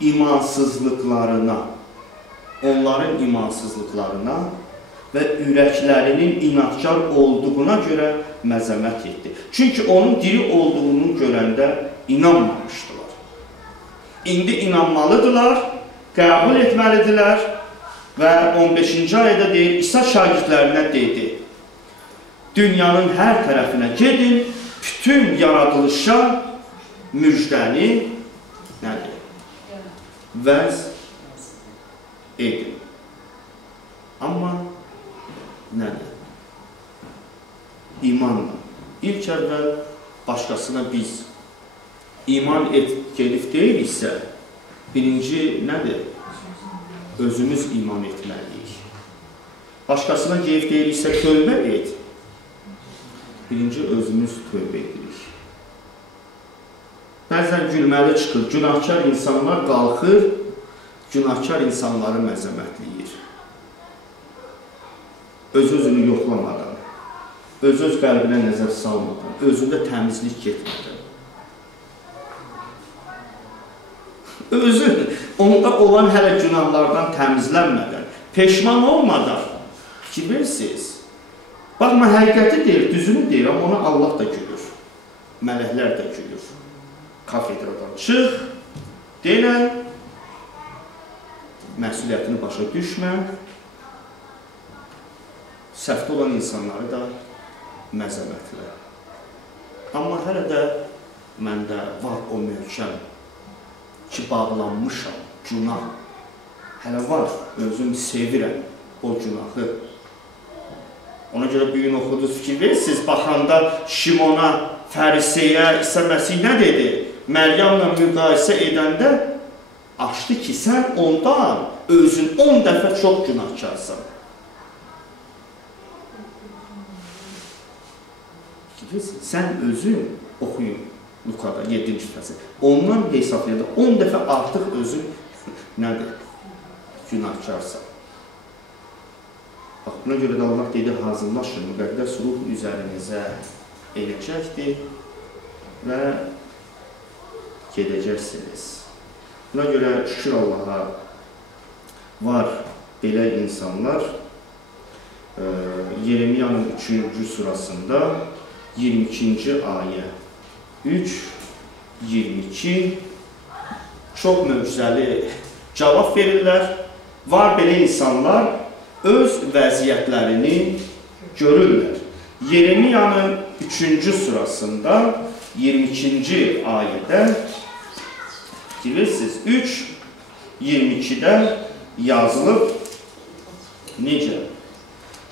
imansızlıqlarına, onların imansızlıqlarına və ürəklərinin inadkar olduğuna görə məzəmmət etdi. Çünki onun diri olduğunu görəndə inanmamışdılar. İndi inanmalıdırlar, qəbul etməlidirlər və 15-ci ayədə deyir, İsa şagirdlərinə dedi, dünyanın hər tərəfinə gedin, bütün yaradılışa müjdəni nədir? Vəz edin. Amma nədir? İmanla. İlk əvvəl başqasına biz iman gedib deyilsə, birinci nədir? Özümüz iman etməliyik. Başqasına gedib deyilsə, tövbə et. Birinci özümüz tövbə edirik. Bəzən gülməli çıxır, günahkar insanlar qalxır, günahkar insanları məzəmətləyir. Öz-özünü yoxlamadan, öz qəlbinə nəzər salmadan, özündə təmizlik getmədən. Özü onda olan hələ günahlardan təmizlənmədən, peşman olmadan fikir verirsiniz. Bax, mən həqiqəti deyir, düzünü deyir, amma ona Allah da gülür, mələklər də gülür. Kafedradan çıx, denən, məsuliyyətini başa düşmə, səhvdə olan insanları da məzəmətlə. Amma hələ də məndə var o möhkəm ki, bağlanmışam, günah. Hələ var, özüm sevirəm o günahı. Ona görə bir gün oxudunuz fikir verirsiniz, baxanda Şimona, Fəriseyə, İsa Məsih nə dedi? Məryəmlə müqayisə edəndə açdı ki, sən ondan özün 10 dəfə çox günahkarsan. Sən özün, oxuyun Lukada 7-ci fəsil, ondan hesablayanda 10 dəfə artıq özün nədir? Günahkarsan. Bax, buna görə də Allah dedi, hazırlaşın, müqəddəs ruh üzərinizə eləcəkdir və gedəcəksiniz. Buna görə şükür Allaha var belə insanlar. Yeremiyanın 3-cü surasında 22-ci ayə 3-22 çox möcüzəli cavab verirlər. Var belə insanlar öz vəziyyətlərini görürlər. Yeremiyanın 3-cü surasında 22-ci ayədə bilirsiniz, 3-22-də yazılıb necə?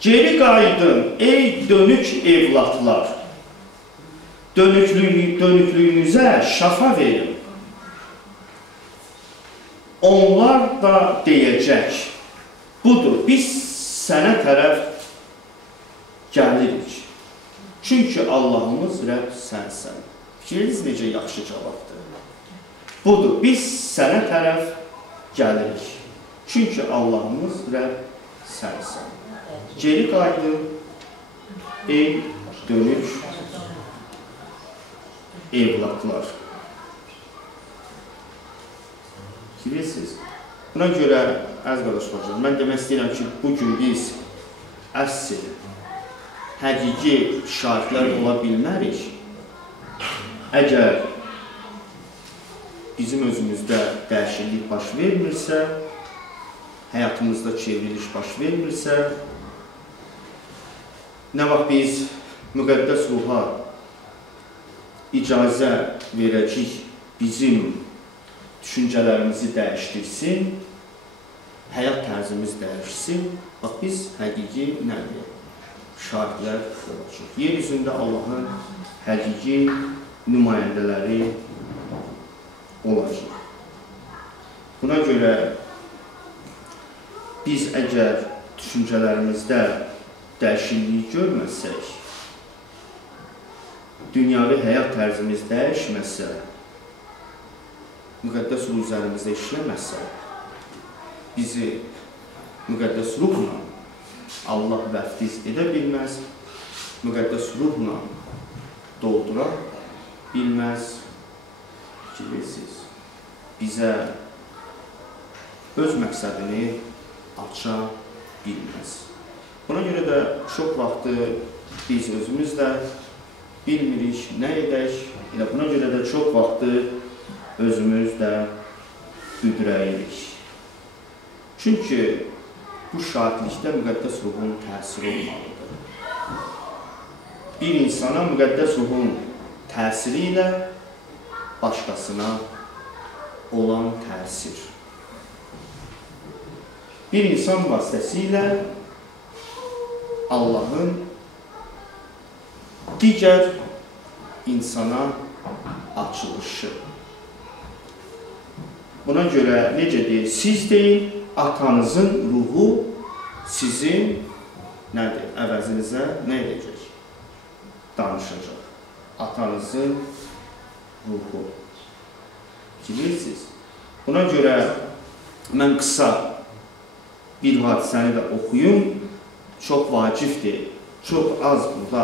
Geri qayıdın, ey dönük evlatlar, dönüklüyünüzə şafa verin. Onlar da deyəcək, budur, biz sənə tərəf gəlirik. Çünki Allahımız Rəbb sənsən. Fikriniz necə yaxşı cavabdır. Budur, biz sənə tərəf gəlirik. Çünki Allahımız Rəbb sənsən. Geri qayıdın, ey dönük evlatlar. Bilirsiniz, buna görə, əziz qardaşlar, mən demək istəyirəm ki, bugün biz əsl, həqiqi şahidlər ola bilmərik. Əgər bizim özümüzdə dəyişiklik baş vermirsə, həyatımızda çevriliş baş vermirsə, nə vaxt biz müqəddəs ruha icazə verəcək bizim düşüncələrimizi dəyişdirsin, həyat tərzimiz dəyişsin, bax biz həqiqi nədir? Şahidlər olacaq. Yer üzündə Allahın həqiqi nümayəndələri olacaq. Buna görə biz əgər düşüncələrimizdə dəyişikliyi görməsək, dünyavi həyat tərzimiz dəyişməsə, müqəddəs ruh üzərimizdə işləməsə, bizi müqəddəs ruhla Allah vəftiz edə bilməz, müqəddəs ruhla doldura bilməz, bilirsiniz, bizə öz məqsədini aça bilməz. Buna görə də çox vaxtı biz özümüz də bilmirik, nə edək, elə buna görə də çox vaxtı özümüz də büdrəyirik. Çünki bu şahidlikdə müqəddəs ruhun təsiri olmalıdır. Bir insana müqəddəs ruhun təsiri ilə başqasına olan təsir. Bir insan vasitəsilə Allahın digər insana açılışı. Buna görə necə deyil? Siz deyil, atanızın ruhu sizin nədir? Əvəzinizə nə edəcək? Danışacaq. Atanızın ruhu. Bilirsiniz? Buna görə mən qısa bir hadisəni də oxuyum. Çox vacibdir. Çox az burada,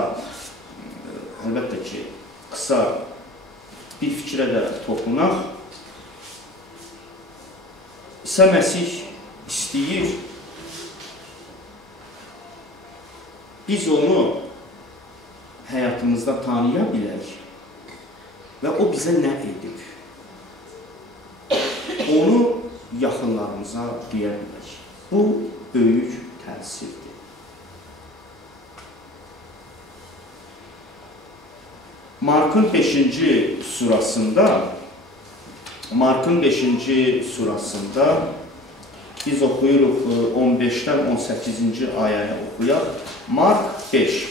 əlbəttə ki, qısa bir fikrə də toxunaq. İsa Məsih istəyir, biz onu həyatımızda tanıya bilək və o bizə nə edib? Onu yaxınlarımıza deyə bilək. Bu, böyük təsirdir. Markın 5-ci surasında biz oxuyuruq 15-dən 18-ci ayəni oxuyaq. Mark 5.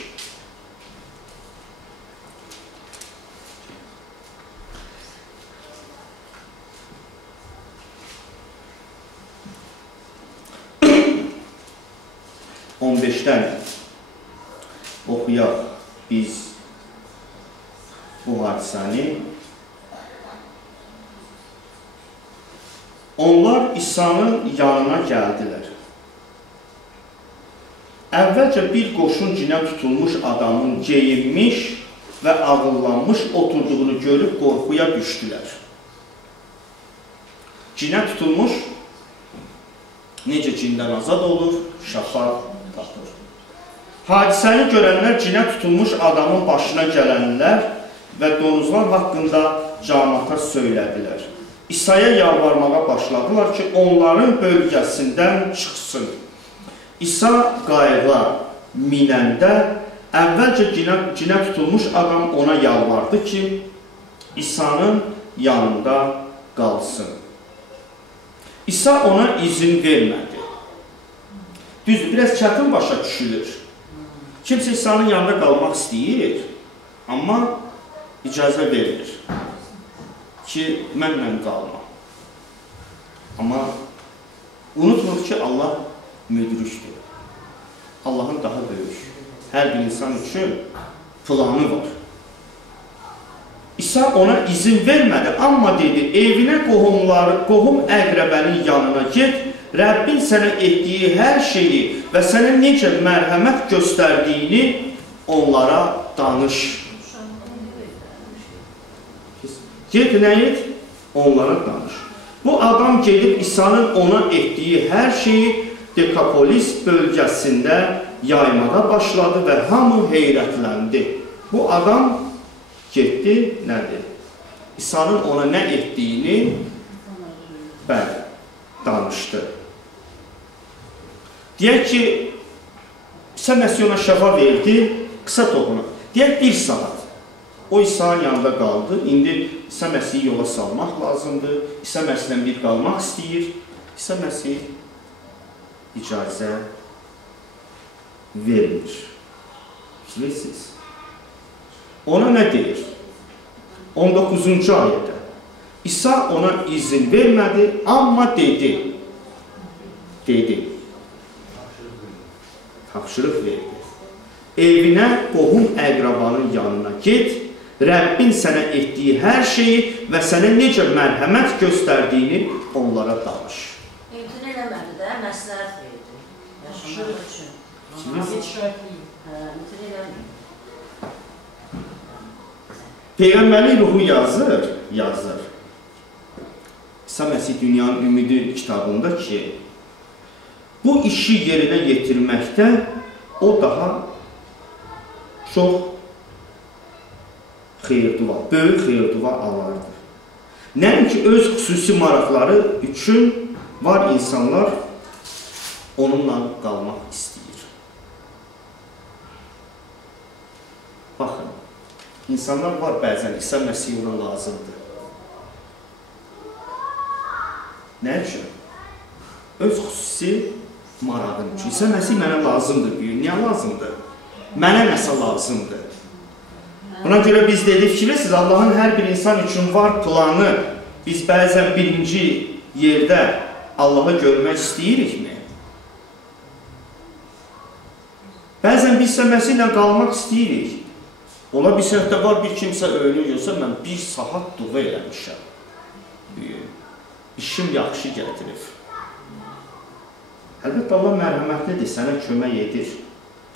Oxuyaq biz bu hadisəni. Onlar İsa'nın yanına gəldilər. Əvvəlcə bir qoşun cinə tutulmuş adamın geyinmiş və ağıllanmış oturduğunu görüb qorxuya düşdülər. Cinə tutulmuş necə cindən azad olur, şəfa tapır. Hadisəni görənlər cinə tutulmuş adamın başına gələnlər və donuzlar haqqında cəmaata söylədilər. İsa'ya yalvarmağa başladılar ki, onların bölgəsindən çıxsın. İsa qayığa minəndə əvvəlcə cinə tutulmuş adam ona yalvardı ki, İsa'nın yanında qalsın. İsa ona izin vermədi. Düzdür, biraz çətin başa düşülür. Kimsə İsa'nın yanında qalmaq istəyir, amma icazə verilir ki, mənlə qalma. Amma unutmur ki, Allah müdrikdir. Allahın daha böyük, hər bir insan üçün planı var. İsa ona izin vermədi, amma dedi, evinə qohum əqrəbənin yanına get, Rəbbin sənə etdiyi hər şeyi və sənə necə mərhəmət göstərdiyini onlara danış. Get, nə et? Onlara danış. Bu adam gedib İsa'nın ona etdiyi hər şeyi Dekapolis bölgəsində yaymağa başladı və hamı heyrətləndi. Bu adam getdi, nədir? İsa'nın ona nə etdiyini danışdı. Deyək ki, İsa Məsih ona şəfa verdi, qısa toxuna. Deyək, 1 saat. O İsa'nın yanında qaldı. İndi İsa Məsihi yola salmaq lazımdır. İsa Məsihlə bir qalmaq istəyir. İsa Məsih icazə vermir. Bilirsiniz? Ona nə deyir? 19-cu ayədə. İsa ona izin vermədi, amma dedi. Tapşırıq verdi. Evinə, qohum əqrabanın yanına get, Rəbbin sənə etdiyi hər şeyi və sənə necə mərhəmət göstərdiyini onlara danış. İmtina eləmədi də, məsləhət verdi. Yaşamaq üçün. İmtina eləmədi. Peyğəmbərlik ruhu yazır. İsa Məsih Dünyanın Ümidi kitabında ki, bu işi yerinə yetirməkdə o daha çox xeyir-dua, böyük xeyir-dua alardı. Nəinki öz xüsusi maraqları üçün var insanlar onunla qalmaq istəyir. Baxın, insanlar var bəzən İsa Məsih ona lazımdır. Nə üçün? Öz xüsusi marağın üçün. İsa Məsih mənə lazımdır deyir. Niyə lazımdır? Mənə nəsə lazımdır. Buna görə biz dedik ki, siz Allahın hər bir insan üçün var planı. Biz bəzən birinci yerdə Allahı görmək istəyirikmi? Bəzən biz İsa Məsihlə qalmaq istəyirik. Ola bir səhətdə var bir kimsə ölüyorsa, mən 1 saat dua eləmişəm. İşim yaxşı gətirib. Əlbəttə, Allah mərhəmətlidir, sənə kömək edir.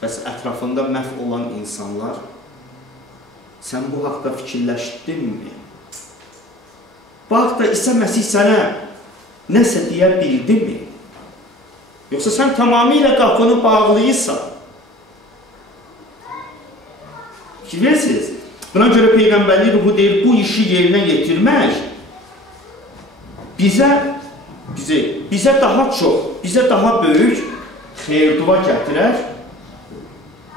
Bəs ətrafında məhv olan insanlar, sən bu haqda fikirləşdinmi? Bu haqda İsa Məsih sənə nəsə deyə bildimi? Yoxsa sən tamamilə qapını bağlayırsan? Bilirsiniz, buna görə Peyğəmbərlik ruhu deyir, bu işi yerinə yetirmək bizə daha çox, bizə daha böyük xeyir-dua gətirər.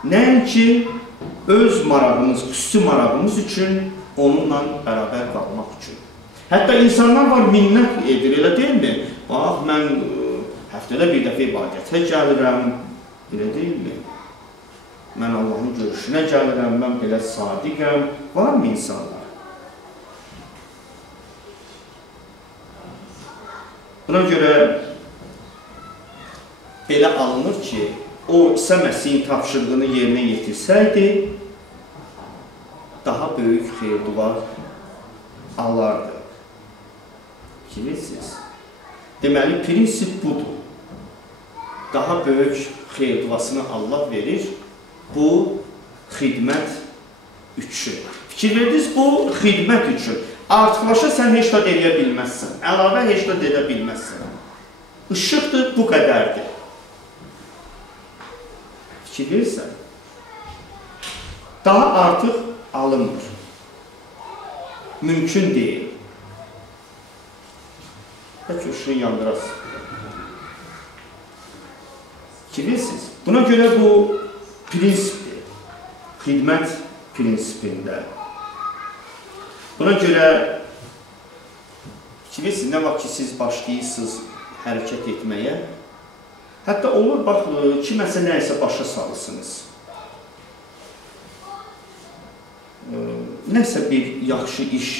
Nəinki öz marağımız, xüsusi marağımız üçün onunla bərabər qalmaq üçün. Hətta insanlar var, minnət edir, elə deyilmi? Bax, mən həftədə bir dəfə ibadətə gəlirəm, elə deyilmi? Mən Allahın görüşünə gəlirəm, mən belə sadiqəm. Varmı insanlar? Buna görə belə alınır ki, o İsa Məsihin tapşırığını yerinə yetirsəydi, daha böyük xeyir-dua alardı. Bilirsiniz? Deməli, prinsip budur. Daha böyük xeyir-duasını Allah verir. Bu, xidmət üçün. Fikir verdiniz, bu, xidmət üçün. Artıqlaşa sən heç də deyə bilməzsən. Əlavə heç də deyə bilməzsən. Işıqdır, bu qədərdir. Fikir verirsən. Daha artıq alınmır. Mümkün deyil. Bəlkə ışığı yandırasın. Fikir verirsiniz. Buna görə bu prinsipdir. Xidmət prinsipində. Buna görə bilirsiniz, nə vaxt ki, siz başlayırsınız hərəkət etməyə, hətta olur, bax, kiməsə nəyəsə başa salırsınız. Nəsə bir yaxşı iş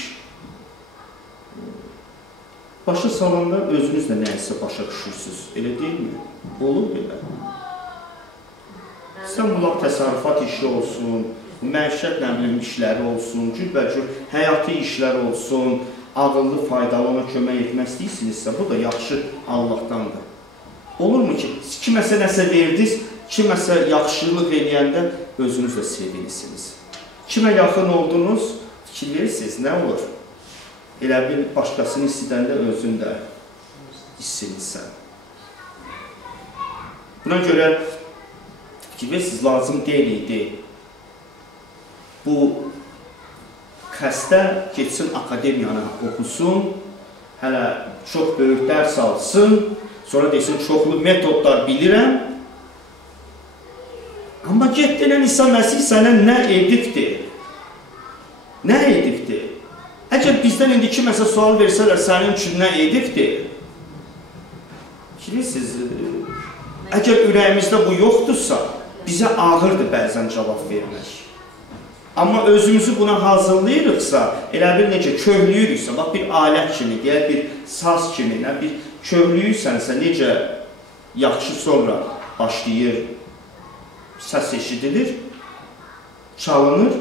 başa salanda özünüz də nəyəsə başa düşürsünüz. Elə deyilmi? Olur belə. Sən bunlar təsərrüfat işi olsun, məişət nəmlim işləri olsun, cürbəcür həyati işlər olsun, ağıllı, faydalı ona kömək etmək istəyirsinizsə, bu da yaxşı Allahdandır. Olurmu ki, kiməsə nəsə verdiniz, kiməsə yaxşılıq eləyəndə özünüz də sevilirsiniz. Kimə yaxın oldunuz, fikir verirsiniz, nə olur? Elə bir başqasını istəyəndə özün də hissinizsən. Buna görə Fikirlərsiniz, lazım deyil idi. Bu xəstə getsin akademiyanı oxusun, hələ çox böyük dərs alsın, sonra desin, çoxlu metodlar bilirəm. Amma getdilən İsa Məsih sənə nə edibdir? Nə edibdir? Əgər bizdən indi kiməsə sual versələr, sənin üçün nə edibdir? Bilirsiniz, əgər ürəyimizdə bu yoxdursa, bizə ağırdır bəzən cavab vermək. Amma özümüzü buna hazırlayırıqsa, elə bir necə köhlüyürüksə, bax bir alət kimi, deyək bir saz kimi, bir köhlüyürsənsə necə yaxşı sonra başlayır, səs eşidilir, çalınır.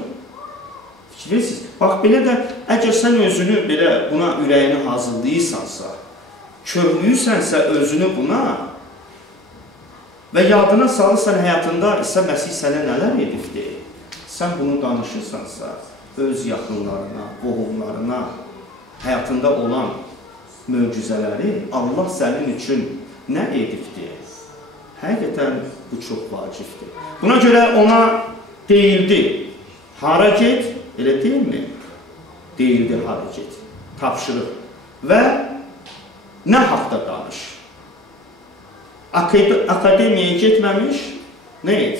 Bilirsiniz, bax belə də əgər sən özünü belə buna ürəyini hazırlayırsansa, köhlüyürsənsə özünü buna və yadına salırsan həyatında İsa Məsih sənə nələr edibdir, sən bunu danışırsansa öz yaxınlarına, qohumlarına, həyatında olan möcüzələri Allah sənin üçün nə edibdir? Həqiqətən bu çox vacibdir. Buna görə ona deyildi, hara get, elə deyilmi? Deyildi, hara get, tapşırıq və nə haqda danış? Akademiyaya getməmiş, nə et?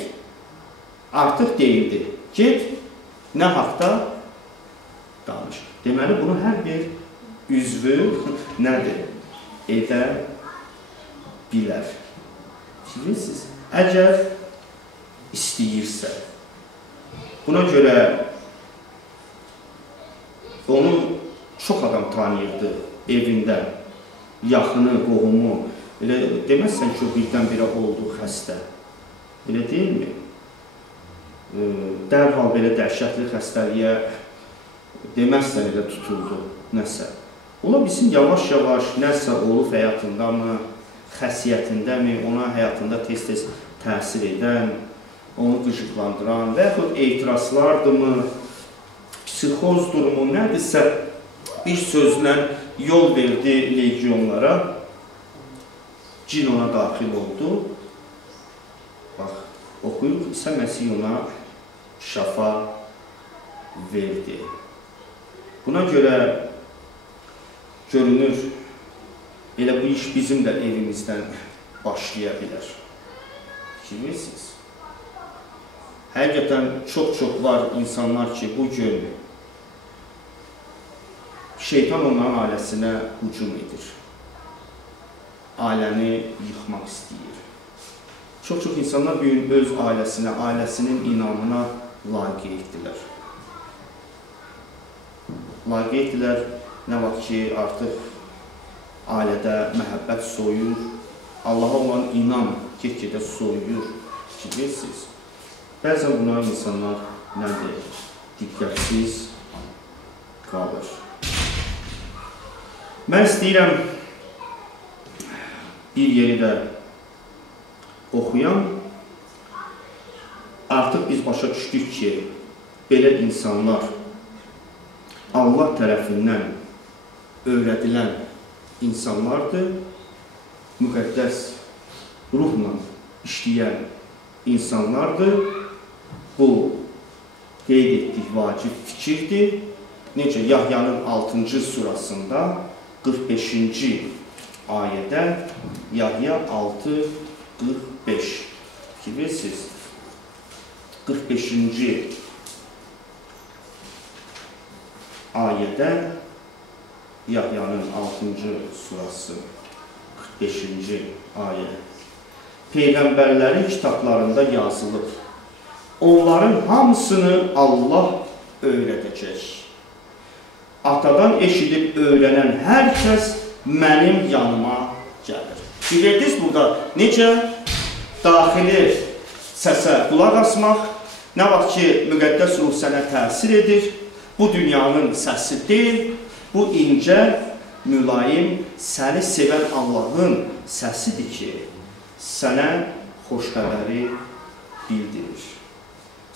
Artıq deyildi, get, nə haqda danış? Deməli, bunu hər bir üzvü nədir? Edə bilər. Bilirsiniz, əgər istəyirsə, buna görə onu çox adam tanıyırdı evində, yaxını, qohumu. Elə deməzsən ki, o birdən-birə oldu xəstə. Elə deyilmi? Dərhal belə dəhşətli xəstəliyə deməzsən elə tutuldu nəsə. Ola bilsin, yavaş-yavaş nəsə olub həyatında mı, xəsiyyətindəmi, ona həyatında tez-tez təsir edən, onu qıcıqlandıran və yaxud etirazlardırmı, psixozdurmu, nədirsə bir sözlə yol verdi legionlara, cin ona daxil oldu. Bax, oxuyuruq, İsa Məsih ona şəfa verdi. Buna görə görünür, elə bu iş bizim də evimizdən başlaya bilər. Bilirsiniz? Həqiqətən çox-çox var insanlar ki, bugün şeytan onların ailəsinə hücum edir. Ailəni yıxmaq istəyir. Çox-çox insanlar bugün öz ailəsinə, ailəsinin inamına layiq etdilər. Layiq etdilər, nə vaxt ki, artıq ailədə məhəbbət soyur, Allaha olan inam get-gedə soyur. Bilirsiniz, bəzən buna insanlar nədir? Diqqətsiz qalır. Mən istəyirəm bir yeri də oxuyam. Artıq biz başa düşdük ki, belə insanlar Allah tərəfindən öyrədilən insanlardır, müqəddəs ruhla işləyən insanlardır. Bu, qeyd etdik, vacib fikirdir. Necə Yahyanın 6-cı surasında 45-ci ayədə Yahya 6:45 bilirsiniz, 45-ci ayədə Yahyanın 6-cı surası 45-ci ayə Peyğəmbərlərin kitablarında yazılıb. Onların hamısını Allah öyrədəcək. Atadan eşidib öyrənən hər kəs mənim yanıma gəlir. Bilirdiniz burada necə daxili səsə qulaq asmaq, nə vaxt ki, müqəddəs ruh sənə təsir edir, bu dünyanın səsi deyil, bu incə, mülayim, səni sevən Allahın səsidir ki, sənə xoş xəbəri bildirir.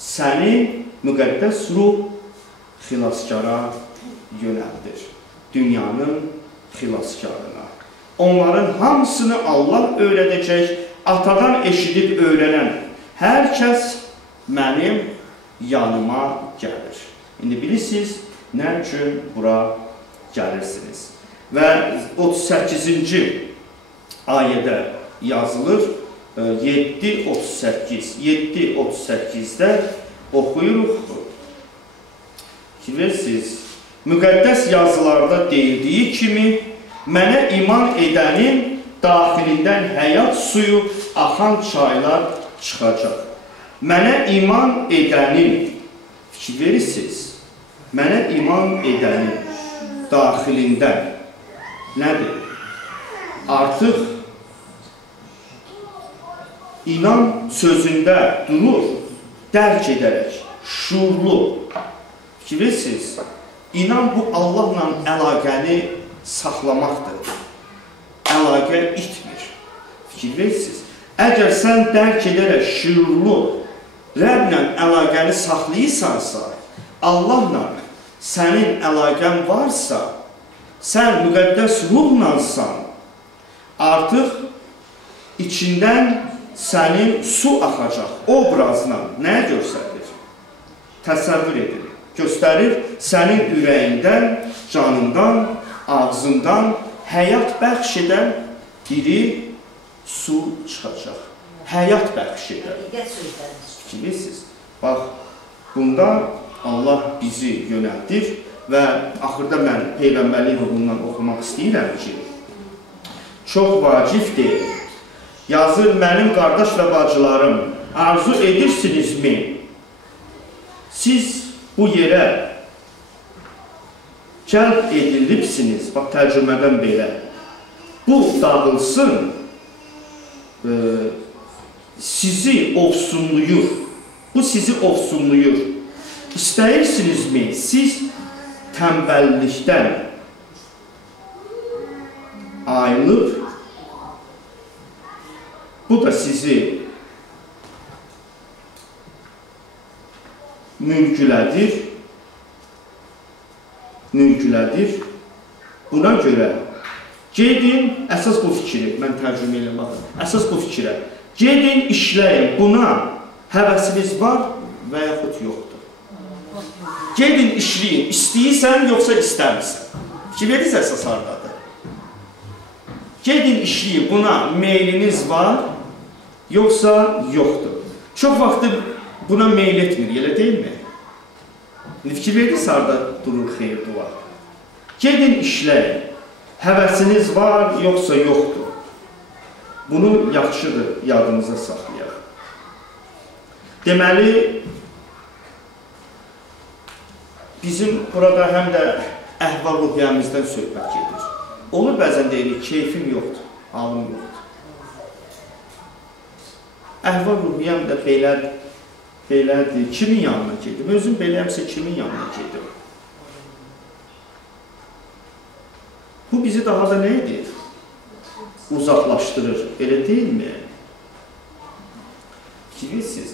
Səni müqəddəs ruh xilaskara yönəldir. Dünyanın xilaskarına. Onların hamısını Allah öyrədəcək, atadan eşidib öyrənən hər kəs mənim yanıma gəlir. İndi bilirsiniz, nə üçün bura gəlirsiniz? Və 38-ci ayədə yazılır, 7:38-də oxuyuruq. Bilirsiniz, müqəddəs yazılarda deyildiyi kimi, mənə iman edənin daxilindən həyat suyu axan çaylar çıxacaq. Mənə iman edənin, fikir verirsiniz, mənə iman edənin daxilindən nədir? Artıq inan sözündə durur, dərk edərək, şuurlu. Fikir verirsiniz, inan bu Allahla əlaqəni saxlamaqdır. Əlaqə itmir. Fikir verirsiniz, əgər sən dərk edərək şuurlu Rəblə əlaqəni saxlayırsansa, Allahla sənin əlaqən varsa, sən müqəddəs ruhlansan, artıq içindən sənin su axacaq, obrazla nəyə göstərir? Təsəvvür edin, göstərir sənin ürəyindən, canından, ağzından həyat bəxş edən diri su çıxacaq. Həyat bəxş edən. Bilirsiniz, bax, bunda Allah bizi yönəldir və axırda mən Peyğəmbərlik ruhundan oxumaq istəyirəm ki, çox vacibdir. Yazır, mənim qardaş və bacılarım, arzu edirsinizmi? Siz bu yerə cəlb edilibsiniz, bax, tərcümədən belə. Bu dağılsın, sizi ofsunluyur. Bu sizi ofsunluyur. İstəyirsinizmi? Siz tənbəllikdən ayrılıb, bu da sizi mülkülədir. Buna görə gedin, əsas bu fikri, mən tərcümə ilə baxın, əsas bu fikrə, gedin, işləyin, buna həvəsiniz var və yaxud yoxdur. Gedin, işləyin, istəyirsən, yoxsa istəmirsən. Fikir verirsiniz, əsas hardadır. Gedin, işləyin, buna meyliniz var, yoxsa yoxdur. Çox vaxtı buna meyl etmir, elə deyilmi? Fikir verirsiniz, harada durur xeyir dua. Gedin, işləyin, həvəsiniz var, yoxsa yoxdur. Bunu yaxşıdır, yadınıza saxlayaq. Deməli, bizim burada həm də əhval-ruhiyyəmizdən söhbət gedir. Olur bəzən deyirik, keyfim yoxdur, halım yoxdur. Əhval-ruhiyyəm də belədir, kimin yanına gedim? Özüm beləyəmsə kimin yanına gedim? Bu bizi daha da nə edir? Uzaqlaşdırır, elə deyilmi? Bilirsiniz,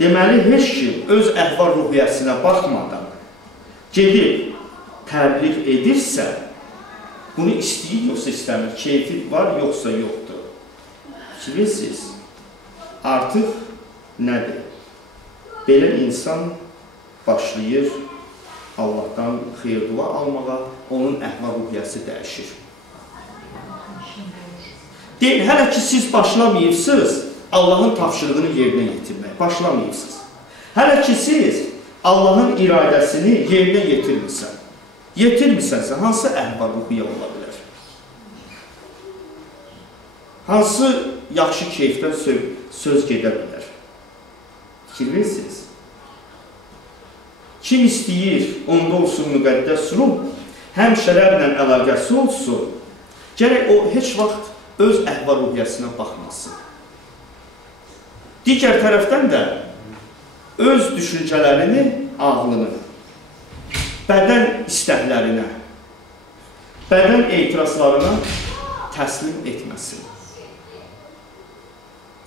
deməli, heç kim öz əhval-ruhiyyəsinə baxmadan gedib təbliğ edirsə, bunu istəyir, yoxsa istəmir, keyfi var, yoxsa yoxdur. Bilirsiniz, artıq nədir? Belə insan başlayır Allahdan xeyir-dua almağa, onun əhval-ruhiyyəsi dəyişir. Deyil, hələ ki siz başlamayıbsınız, Allahın tapşırığını yerinə yetirmək, başlamayıbsınız. Hələ ki siz Allahın iradəsini yerinə yetirmirsənsə, hansı əhval-ruhiyyə ola bilər? Hansı yaxşı keyfdən söz gedə bilər? Fikir verirsiniz. Kim istəyir, onda olsun müqəddəs ruh, həmişə Rəblə əlaqəsi olsun, gərək o heç vaxt öz əhval-ruhiyyəsinə baxmasın. Digər tərəfdən də öz düşüncələrini, ağlını, bədən istəklərinə, bədən etirazlarına təslim etməsin.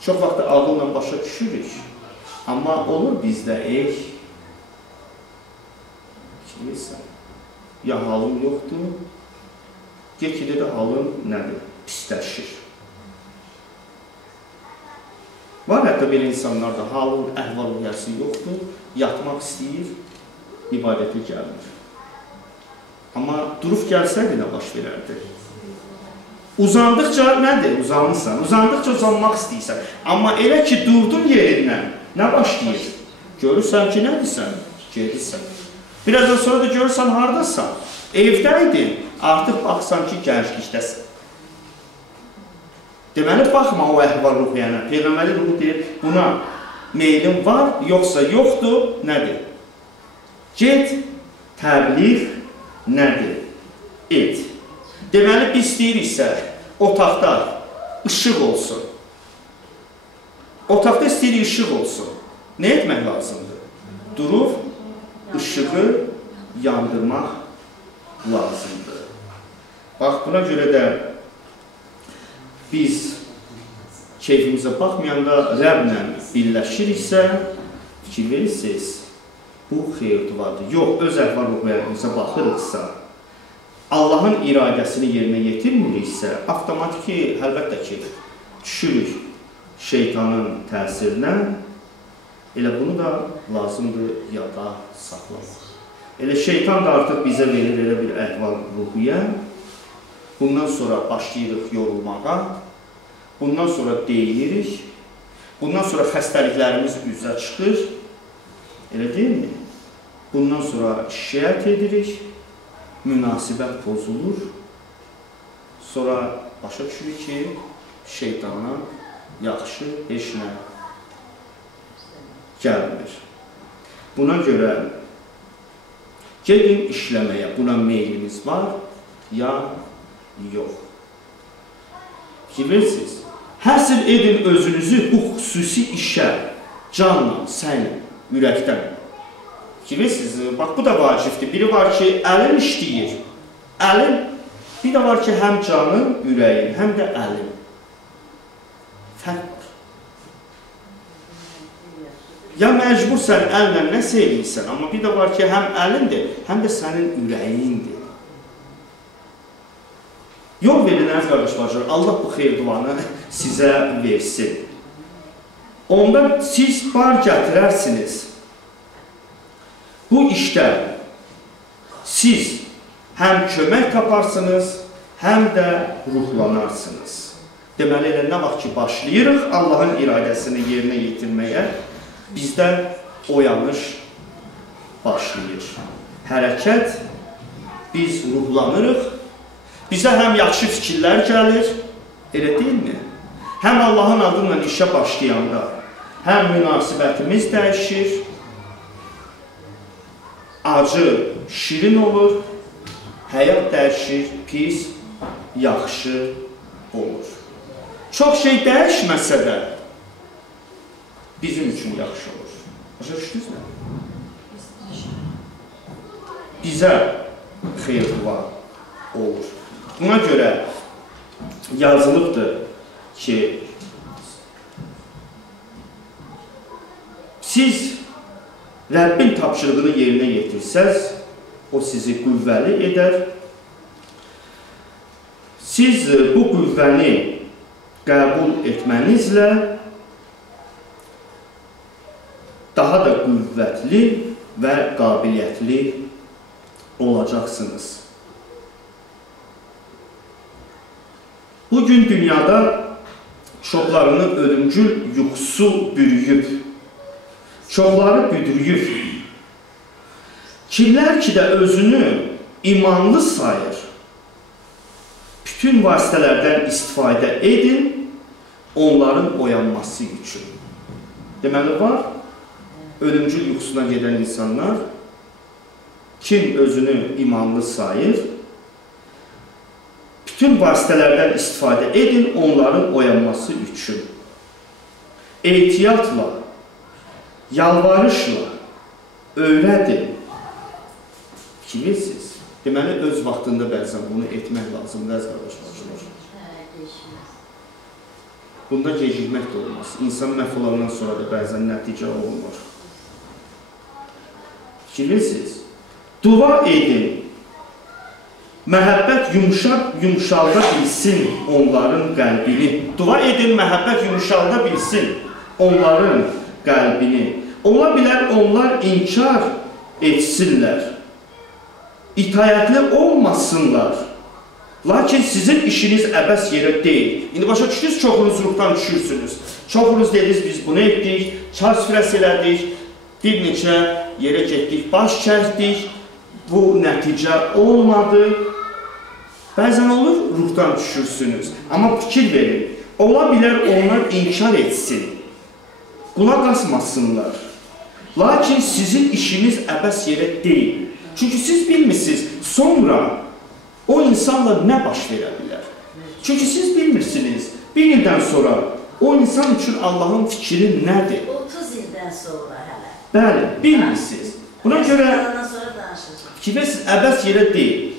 Çox vaxt ağılla başa düşürük, amma olur bizdə ya halım yoxdur, get-gedə də halım nədir? Pisləşir. Var hətta belə insanlar da halın, əhval-ruhiyyəsi yoxdur, yatmaq istəyir, ibadətə gəlmir. Amma durub gəlsəydi nə baş verərdi? Uzandıqca nədir? Uzanırsan. Uzandıqca uzanmaq istəyirsən. Amma elə ki, durdun yerindən, nə başlayır? Görürsən ki, nədirsən? Gedirsən. Birazdan sonra da görürsən, haradasan? Evdəydin, artıq baxsan ki, gənclikdəsən. Deməli, baxma o əhval-ruhiyyənə. Peyğəmbəri ruhu deyir, buna meylin var, yoxsa yoxdur, nədir? Get, təbliğ, nədir? Et. Deməli, biz istəyiriksə, otaqda işıq olsun. Otaqda istəyirik işıq olsun. Nə etmək lazımdır? Durub, işığı yandırmaq lazımdır. Bax, buna görə də biz keyfimizə baxmayanda Rəblə birləşiriksə, fikir verirsiniz, bu xeyir-duadır. Yox, öz əhval-ruhiyyəmizə baxırıqsa, Allahın iradəsini yerinə yetirmiriksə, avtomatiki, əlbəttə ki, düşürük şeytanın təsirinə, elə bunu da lazımdır yada saxlamaq. Elə şeytan da artıq bizə verir elə bir əhval-ruhiyyə, bundan sonra başlayırıq yorulmağa, bundan sonra deyirik, bundan sonra xəstəliklərimiz üzrə çıxır, elə deyilmi? Bundan sonra şikayət edirik, münasibət pozulur, sonra başa düşürük ki, şeytana yaxşı heç nə gəlmir. Buna görə gedin işləməyə, buna meylimiz var, ya yox. Bilirsiniz, həsr edin özünüzü bu xüsusi işə, canla, sənlə, ürəkdən. Bilirsiniz, bax, bu da vacibdir. Biri var ki, əlin işləyir. Əlin, bir də var ki, həm canın, ürəyin, həm də əlin. Fərq var. Ya məcbursən əllə nəsə eləyirsən, amma bir də var ki, həm əlindir, həm də sənin ürəyindir. Yol verin, əziz qardaşlar, Allah bu xeyir-duanı sizə versin. Onda siz bar gətirərsiniz. Bu işdə siz həm kömək taparsınız, həm də ruhlanarsınız. Deməli, elə nə vaxt ki, başlayırıq Allahın iradəsini yerinə yetirməyə, bizdə oyanış başlayır. Hərəkət, biz ruhlanırıq, bizə həm yaxşı fikirlər gəlir, elə deyilmi? Həm Allahın adıyla işə başlayanda, həm münasibətimiz dəyişir, acı, şirin olur, həyat dəyişir, pis, yaxşı olur. Çox şey dəyişməsə də bizim üçün yaxşı olur. Başa düşdünüz mü? Bizə xeyir-dua olur. Buna görə yazılıbdır ki, siz Rəbbin tapşırığını yerinə yetirsəz, o sizi qüvvəli edər. Siz bu qüvvəni qəbul etmənizlə daha da qüvvətli və qabiliyyətli olacaqsınız. Bugün dünyada çoxlarını ölümcül yuxusu bürüyüb, çoxları büdürüyüb. Kimlər ki də özünü imanlı sayır, bütün vasitələrdən istifadə edin, onların oyanması üçün. Deməli var, ölümcül yuxusuna gedən insanlar, kim özünü imanlı sayır, bütün vasitələrdən istifadə edin, onların oyanması üçün. Ehtiyatla, yalvarışla öyrədin. Bilirsiniz, deməli, öz vaxtında bəzən bunu etmək lazımdır, əziz qardaşlar. Bunda gecikmək də olmaz. İnsan məhv olandan sonra da bəzən nəticə olmur. Bilirsiniz, dua edin. Məhəbbət yumuşalda bilsin onların qəlbini. Dua edin, məhəbbət yumuşalda bilsin onların qəlbini. Ola bilər onlar inkar etsinlər, itayətli olmasınlar. Lakin sizin işiniz əbəs yerə deyil. İndi başa düşdünüz, çoxunuz ruhdan düşürsünüz. Çoxunuz dediniz, biz bunu etdik, çarşfirəs elədik, bir neçə yerə getdik, baş çəkdik, bu nəticə olmadı. Bəzən olur, ruhdan düşürsünüz. Amma fikir verin, ola bilər onlar inkar etsin, qulaq asmasınlar. Lakin sizin işiniz əbəs yerə deyil. Çünki siz bilmirsiniz, sonra o insanla nə baş verə bilər? Çünki siz bilmirsiniz, bir ildən sonra o insan üçün Allahın fikri nədir? 30 ildən sonra hələ. Bəli, bilmirsiniz. Buna görə fikriniz əbəs yerə deyil.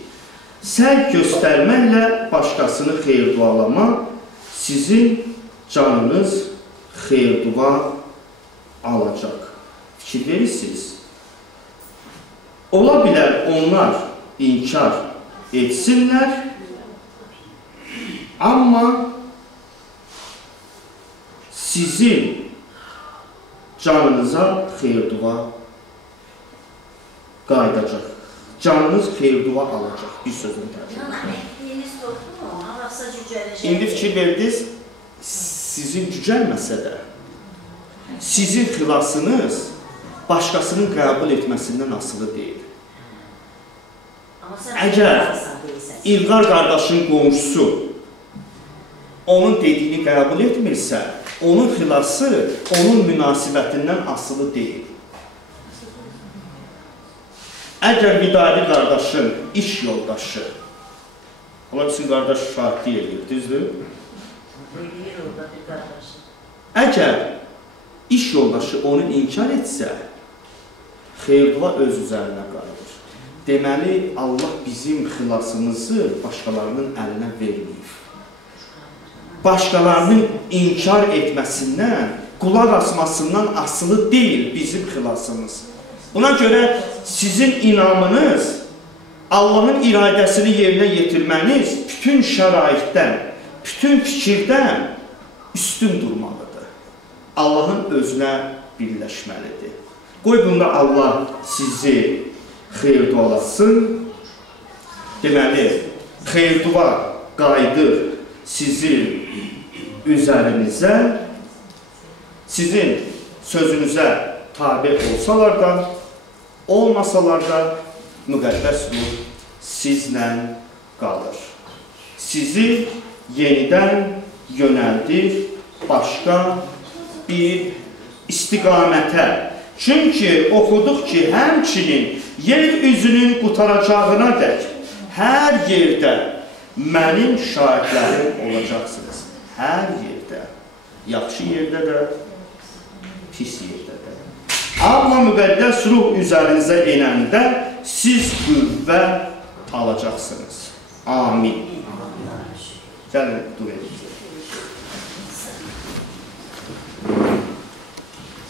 Səy göstərməklə başqasını xeyir-dualamaq, sizin canınız xeyir-dua alacaq. Fikir verirsiniz. Ola bilər onlar inkar etsinlər, amma sizin canınıza xeyir-dua qayıdacaq. Canınız xeyir-dua alacaq. Bir sözün tərcümə. Əməkliyiniz doğru mu? Havaqsa cücələcək. İndi fikir verdiniz, sizin cücəlməsə də, sizin xilasınız başqasının qəbul etməsindən asılı deyil. Əgər İlqar qardaşın qonşusu onun dediyini qəbul etmirsə, onun xilası onun münasibətindən asılı deyil. Əgər Vidadi qardaşın iş yoldaşı, ola bilsin qardaş şahidlik edir, düzdür? Əgər iş yoldaşı onu inkar etsə, xeyir-dua öz üzərinə qayıdır. Deməli, Allah bizim xilasımızı başqalarının əlinə verməyib. Başqalarının inkar etməsindən, qulaq asmasından asılı deyil bizim xilasımız. Buna görə sizin inamınız, Allahın iradəsini yerinə yetirməniz bütün şəraitdən, bütün fikirdən üstün durmalıdır. Allahın özünə birləşməlidir. Qoy bunda Allah sizi xeyir-dualasın. Deməli, xeyir-dua qayıdır sizin üzərinizə, sizin sözünüzə tabi olsalar da, olmasalar da müqəddəs ruh sizlə qalır. Sizi yenidən yönəldir başqa bir istiqamətə. Çünki oxuduq ki, həmçinin yer üzünün qutaracağına dək hər yerdə mənim şahidlərim olacaqsınız. Hər yerdə, yaxşı yerdə də, pis yerdə də. Amma müqəddəs ruh üzərinizə enəndə siz qüvvə alacaqsınız. Amin. Gəlin, dua edin.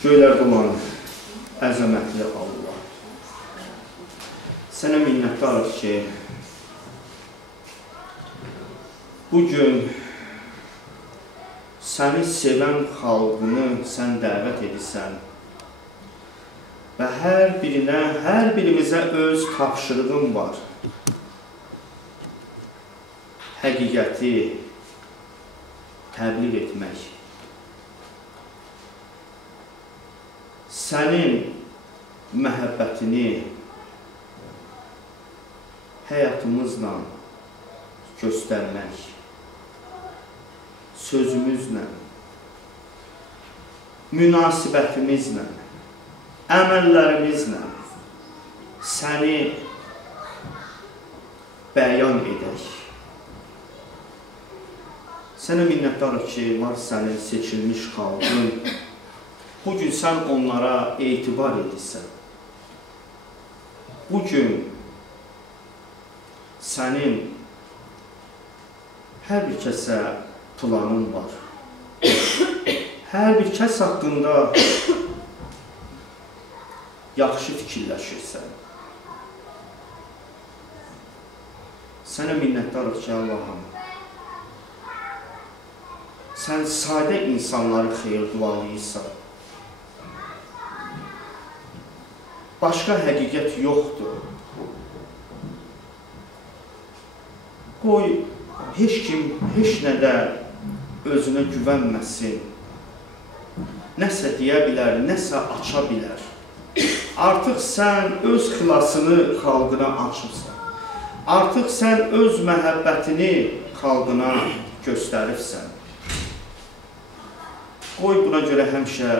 Göylərdə olan əzəmətli Allah, sənə minnətdarıq ki, bugün səni sevən xalqını sən dəvət edirsən və hər birimizə öz tapşırığın var. Həqiqəti təbliğ etmək, sənin məhəbbətini həyatımızla göstərmək, sözümüzlə, münasibətimizlə, əməllərimizlə səni bəyan edək. Sənə minnətdarıq ki, var sənin seçilmiş xalqın. Bugün sən onlara etibar edirsən. Bugün sənin hər bir kəsə planın var. Hər bir kəs haqqında yaxşı fikirləşirsən. Sənə minnətdarıq ki, Allahım, sən sadə insanları xeyir dualayırsan. Başqa həqiqət yoxdur. Qoy, heç kim, heç nədə özünə güvənməsin. Nəsə deyə bilər, nəsə aça bilər. Artıq sən öz xilasını xalqına açırsan. Artıq sən öz məhəbbətini xalqına göstəribsən. Qoy, buna görə həmişə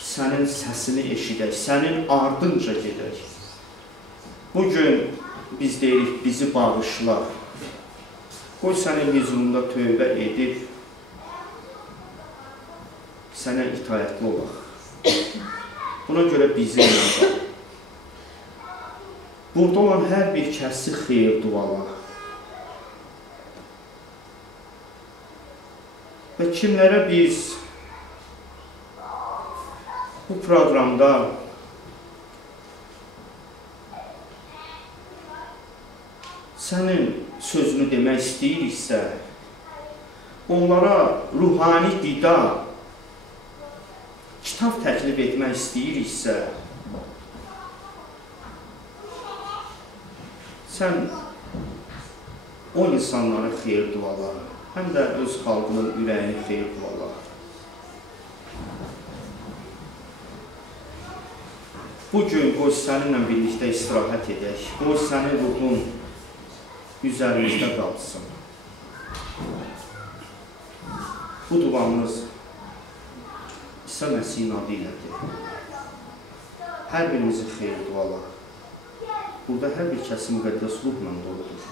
sənin səsini eşidək, sənin ardınca gedək. Bugün biz deyirik, bizi bağışla. Qoy sənin hüzurunda tövbə edib, sənə itayətli olaq. Buna görə bizimlə qal. Burada olan hər bir kəsi xeyir dualar. Və kimlərə biz bu proqramda sənin sözünü demək istəyiriksə, onlara ruhani qida, kitab təklif etmək istəyiriksə, sən o insanları xeyir dualar, həm də öz xalqının ürəyini xeyir dualar. Bugün qoy səninlə birlikdə istirahət edək, qoy sənin ruhun üzərimizdə qalsın. Bu duamız İsa Məsihin adı ilədir. Hər birimizi xeyir dualar. Burada hər bir kəsi müqəddəs ruhla doludur.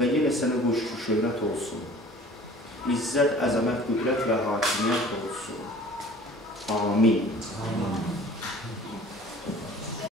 Və yenə sənə qoy şükür şöhrət olsun. İzzət, əzəmət, qüdrət və hakimiyyət olsun. Amin.